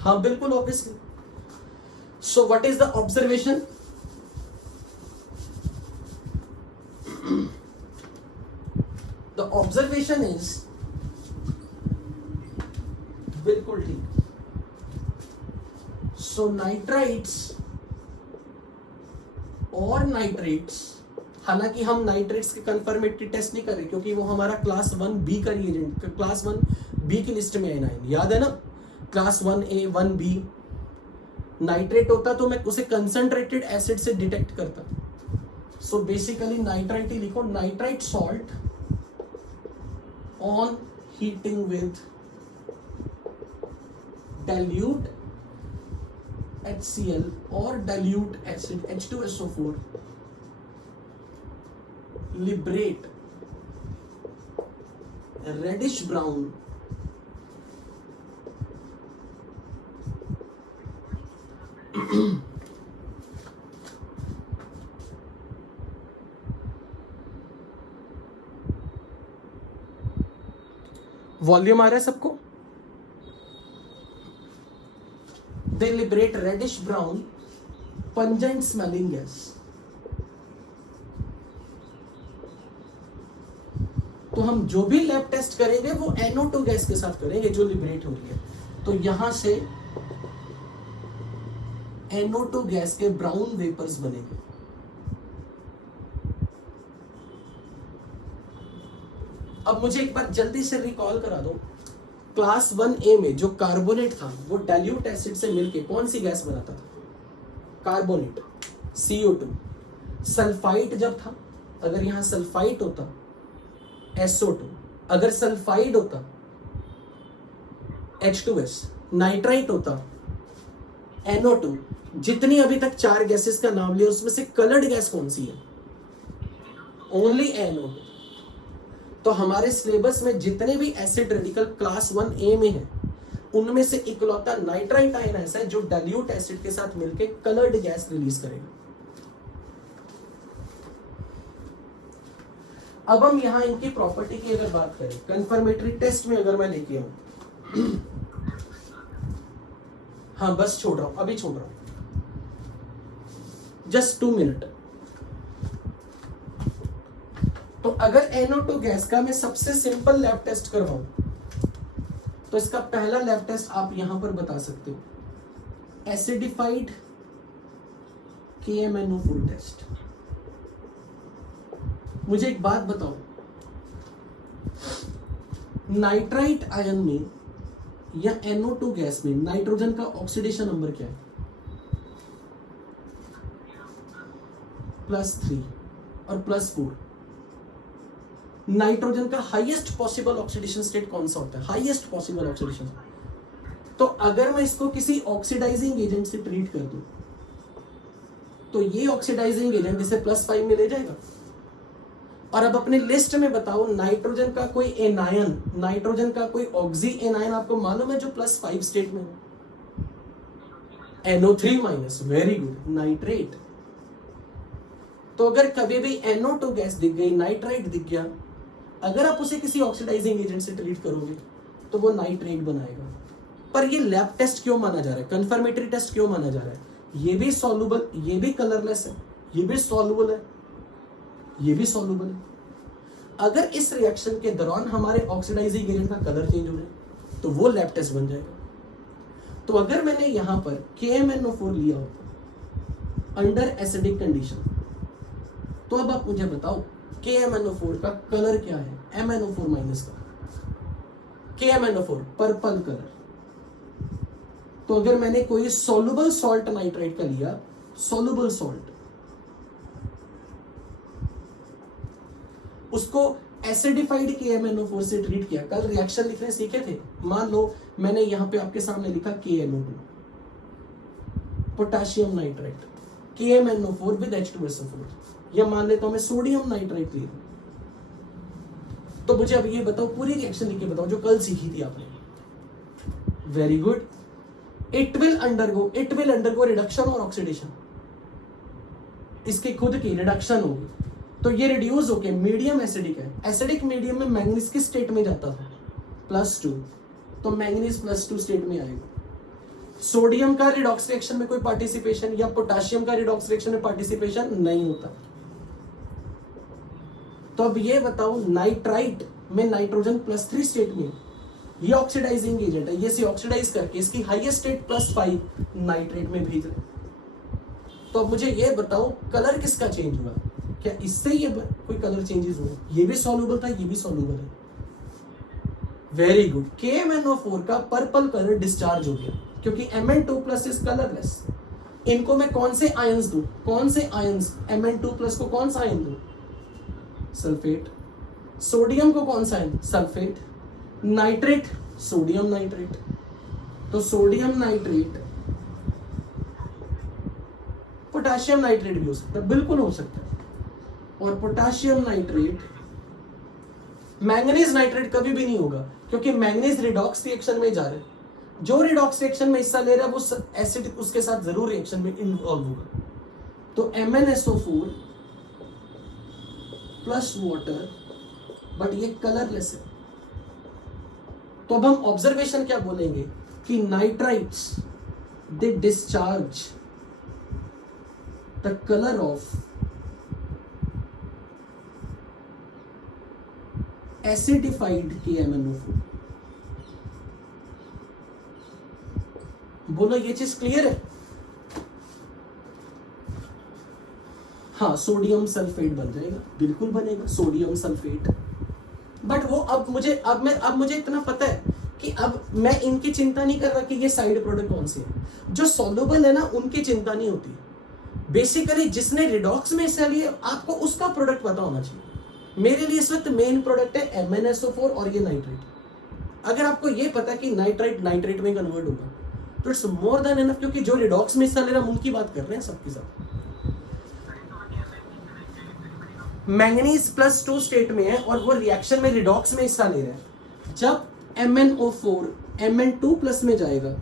हाँ बिल्कुल obviously। So what is the observation? The observation is बिल्कुल ठीक। So nitrites और नाइट्रेट्स, हालांकि हम नाइट्रेट्स के कंफर्मेटरी टेस्ट नहीं कर रहे क्योंकि वो हमारा क्लास 1B का रिएजेंट, क्लास 1B की लिस्ट में है ना, याद है ना? क्लास 1A 1B नाइट्रेट होता तो मैं उसे कंसंट्रेटेड एसिड से डिटेक्ट करता। सो बेसिकली नाइट्राइट ही लिखो, nitrite salt on heating with dilute HCl और dilute acid H2SO4 liberate reddish brown volume आ रहा है सबको? They liberate reddish brown pungent smelling gas। तो हम जो भी लैब टेस्ट करेंगे वो NO2 गैस के साथ करेंगे जो लिबरेट हो रही है। तो यहां से NO2 गैस के ब्राउन वेपर्स बनेंगे। अब मुझे एक बार जल्दी से रिकॉल करा दो, क्लास 1A में जो कार्बोनेट था वो डाइल्यूट एसिड से मिलके कौन सी गैस बनाता था? Carbonate, CO2। सल्फाइड जब था, अगर यहां सल्फाइड होता SO2, अगर सल्फाइड होता H2S, नाइट्राइट होता NO2। जितनी अभी तक 4 गैसेस का नाम लिया उसमें से कलर्ड गैस कौन सी है? Only NO2। तो हमारे सिलेबस में जितने भी एसिड रेडिकल क्लास 1A में है, उनमें से इकलौता नाइट्राइट आयन ऐसा है जो डाइल्यूट एसिड के साथ मिलकर कलर्ड गैस रिलीज करेगा। अब हम यहां इनकी प्रॉपर्टी की अगर बात करें, कंफर्मेटरी टेस्ट में अगर मैं लेके आऊं, हाँ बस छोड़ रहा हूं, अभी छोड़ रहा हूं, जस्ट 2 मिनट। तो अगर NO2 गैस का मैं सबसे सिंपल लैब टेस्ट करवाऊं, तो इसका पहला लैब टेस्ट आप यहां पर बता सकते हो, एसिडिफाइड KMNO4 टेस्ट। मुझे एक बात बताओ, नाइट्राइट आयन में या NO2 गैस में नाइट्रोजन का ऑक्सीडेशन नंबर क्या है? +3 और +4। नाइट्रोजन का हाईएस्ट पॉसिबल ऑक्सीडेशन स्टेट कौन सा होता है? Highest possible oxidation. तो अगर मैं इसको किसी ऑक्सीडाइजिंग एजेंट से ट्रीट कर दूं, तो ये ऑक्सीडाइजिंग एजेंट इसे +5 में ले जाएगा। और अब अपने लिस्ट में बताओ, नाइट्रोजन का कोई एनायन, नाइट्रोजन का कोई ऑक्सी एनायन आपको मालूम है जो +5 स्टेट में हो? NO3-, very good, nitrate. तो अगर कभी भी NO2 गैस दिख गई, नाइट्राइट दिख गया, अगर आप उसे किसी ऑक्सीडाइजिंग एजेंट से ट्रीट करोगे तो वो नाइट्रेट बनाएगा। पर ये लैब टेस्ट क्यों माना जा रहा है, कंफर्मेटरी टेस्ट क्यों माना जा रहा है? ये भी सॉल्युबल, ये भी कलरलेस है, ये भी सॉल्युबल है, ये भी सॉल्युबल है। अगर इस रिएक्शन के दौरान हमारे ऑक्सीडाइजिंग एजेंट का कलर चेंज हो जाए तो वो लैब टेस्ट बन जाएगा। तो अगर मैंने यहां पर KMNO4 लिया होता अंडर एसिडिक कंडीशन, तो अब आप मुझे बताओ KMNO4 का कलर क्या है? MnO4- का KMNO4 पर्पल कलर। तो अगर मैंने कोई सॉल्युबल सॉल्ट नाइट्राइट का लिया, सॉल्युबल सॉल्ट, उसको एसिडिफाइड KMNO4 से ट्रीट किया, कल रिएक्शन लिखने सीखे थे, मान लो मैंने यहां पे आपके सामने लिखा KNO2 potassium nitrite, KMNO4 with H2SO4, या मान लेता हूं मैं सोडियम नाइट्राइट लिया। तो मुझे अब ये बताओ, पूरी रिएक्शन लिख के बताओ जो कल सीखी थी आपने। Very good. It will undergo reduction और ऑक्सीडेशन। इसके खुद की रिडक्शन होगी, तो ये रिड्यूस होके मीडियम एसिडिक है। एसिडिक मीडियम में मैंगनीज किस स्टेट में जाता था? +2, तो मैंगनीज +2 स्टेट में आएगा। सोडियम का रिडॉक्स रिएक्शन में कोई पार्टिसिपेशन या पोटेशियम का रिडॉक्स रिएक्शन में पार्टिसिपेशन नहीं होता। तो अब ये बताओ, नाइट्राइट में नाइट्रोजन +3 स्टेट में, ये ऑक्सीडाइजिंग एजेंट है, ये से ऑक्सीडाइज करके इसकी हाईएस्ट स्टेट +5 नाइट्रेट में भेज रहे। तो अब मुझे ये बताओ, कलर किसका चेंज हुआ? क्या इससे ये कोई कलर चेंजेस हुए? ये भी सॉल्युबल था, ये भी सॉल्युबल है। Very good. KMNO4 का पर्पल कलर डिस्चार्ज हो गया क्योंकि Mn2+ इज कलरलेस। इनको मैं कौन से आयंस दूं? कौन से आयंस? Mn2+ को कौन सा आयन दूं? सल्फेट। सोडियम को कौन सा ion? Sulphate. Nitrate, sodium nitrate. तो सोडियम नाइट्रेट पोटेशियम नाइट्रेट भी हो सकता है, बिल्कुल हो सकता है। और पोटेशियम नाइट्रेट मैंगनीज नाइट्रेट कभी भी नहीं होगा क्योंकि मैंगनीज रिडॉक्स रिएक्शन में जा रहे हैं। जो रिडॉक्स रिएक्शन में हिस्सा ले रहा है वो एसिड उसके साथ जरूर रिएक्शन में इन्वॉल्व होगा। तो MnSO4 प्लस वाटर, बट ये कलरलेस है। तो अब हम ऑब्जर्वेशन क्या बोलेंगे कि nitrites they discharge the colour of acidified KMNO4। बोलो ये चीज क्लियर है? हाँ, सोडियम सल्फेट बन जाएगा, बिल्कुल बनेगा सोडियम सल्फेट। बट वो अब मुझे इतना पता है कि अब मैं इनकी चिंता नहीं कर रहा कि ये साइड प्रोडक्ट कौन से है। जो सॉल्युबल है ना, उनकी चिंता नहीं होती। बेसिकली जिसने रिडॉक्स में हिस्सा लिया, आपको उसका प्रोडक्ट पता होना चाहिए। मेरे लिए इस वक्त मेन प्रोडक्ट है MnSO4 और ये नाइट्रेट। अगर आपको ये पता कि नाइट्राइट नाइट्रेट में कन्वर्ट होगा तो इट्स मोर देन एनफ, क्योंकि जो रिडॉक्स में हिस्सा ले रहा है उनकी बात कर रहे हैं सबके साथ। मैंगनीज +2 स्टेट में है और वो रिएक्शन में रिडॉक्स में हिस्सा ले रहा है। जब MnO4 Mn2+ में जाएगा,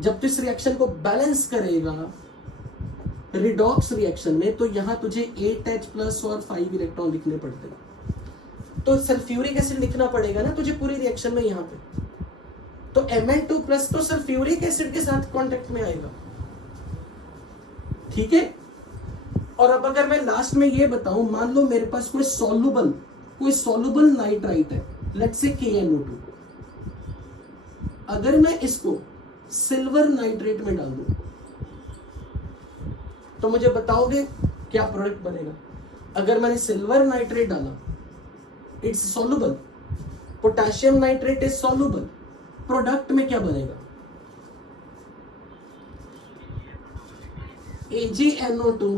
जब तो इस रिएक्शन को बैलेंस करेगा रिडॉक्स रिएक्शन में, तो यहां तुझे 8H+ और 5 इलेक्ट्रॉन लिखने पड़ते हैं। तो सल्फ्यूरिक एसिड लिखना पड़ेगा ना तुझे पूरी रिएक्शन में यहां पे। तो Mn2+ तो सल्फ्यूरिक एसिड के साथ कांटेक्ट में आएगा, ठीक है। और अब अगर मैं लास्ट में ये बताऊं, मान लो मेरे पास कोई सॉल्युबल नाइट्राइट है, लेट्स से KNO2। अगर मैं इसको सिल्वर नाइट्रेट में डाल दूं तो मुझे बताओगे क्या प्रोडक्ट बनेगा? अगर मैंने सिल्वर नाइट्रेट डाला, it's soluble, potassium nitrate is soluble, product में क्या बनेगा? AgNO2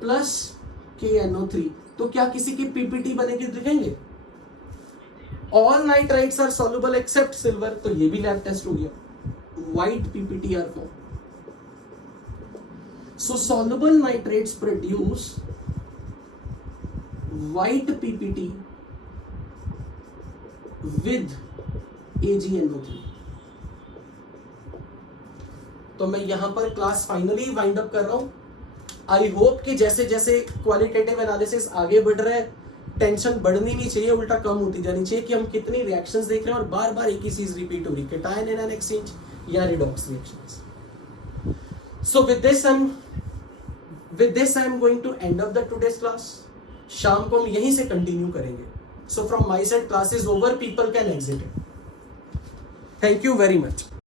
plus KNO3। तो क्या किसी की पीपीटी बनेगी दिखेंगे? All nitrites are soluble except silver, तो ये भी लैब टेस्ट हो गया, white PPT are form. So soluble nitrates produce white PPT with AgNO3। तो मैं यहां पर क्लास फाइनली वाइंड अप कर रहा हूं। आई होप कि जैसे जैसे क्वालिटेटिव एनालिसिस आगे बढ़ रहा है, टेंशन बढ़नी नहीं चाहिए, उल्टा कम होती जानी चाहिए कि हम कितनी रिएक्शंस देख रहे हैं और बार बार एक ही चीज रिपीट हो रही, कैटायन एनायन एक्सचेंज या redox reactions. So with this I am going to end up the today's class. शाम को हम यहीं से कंटिन्यू करेंगे। So from my side class is over, people can exit it. Thank you very much.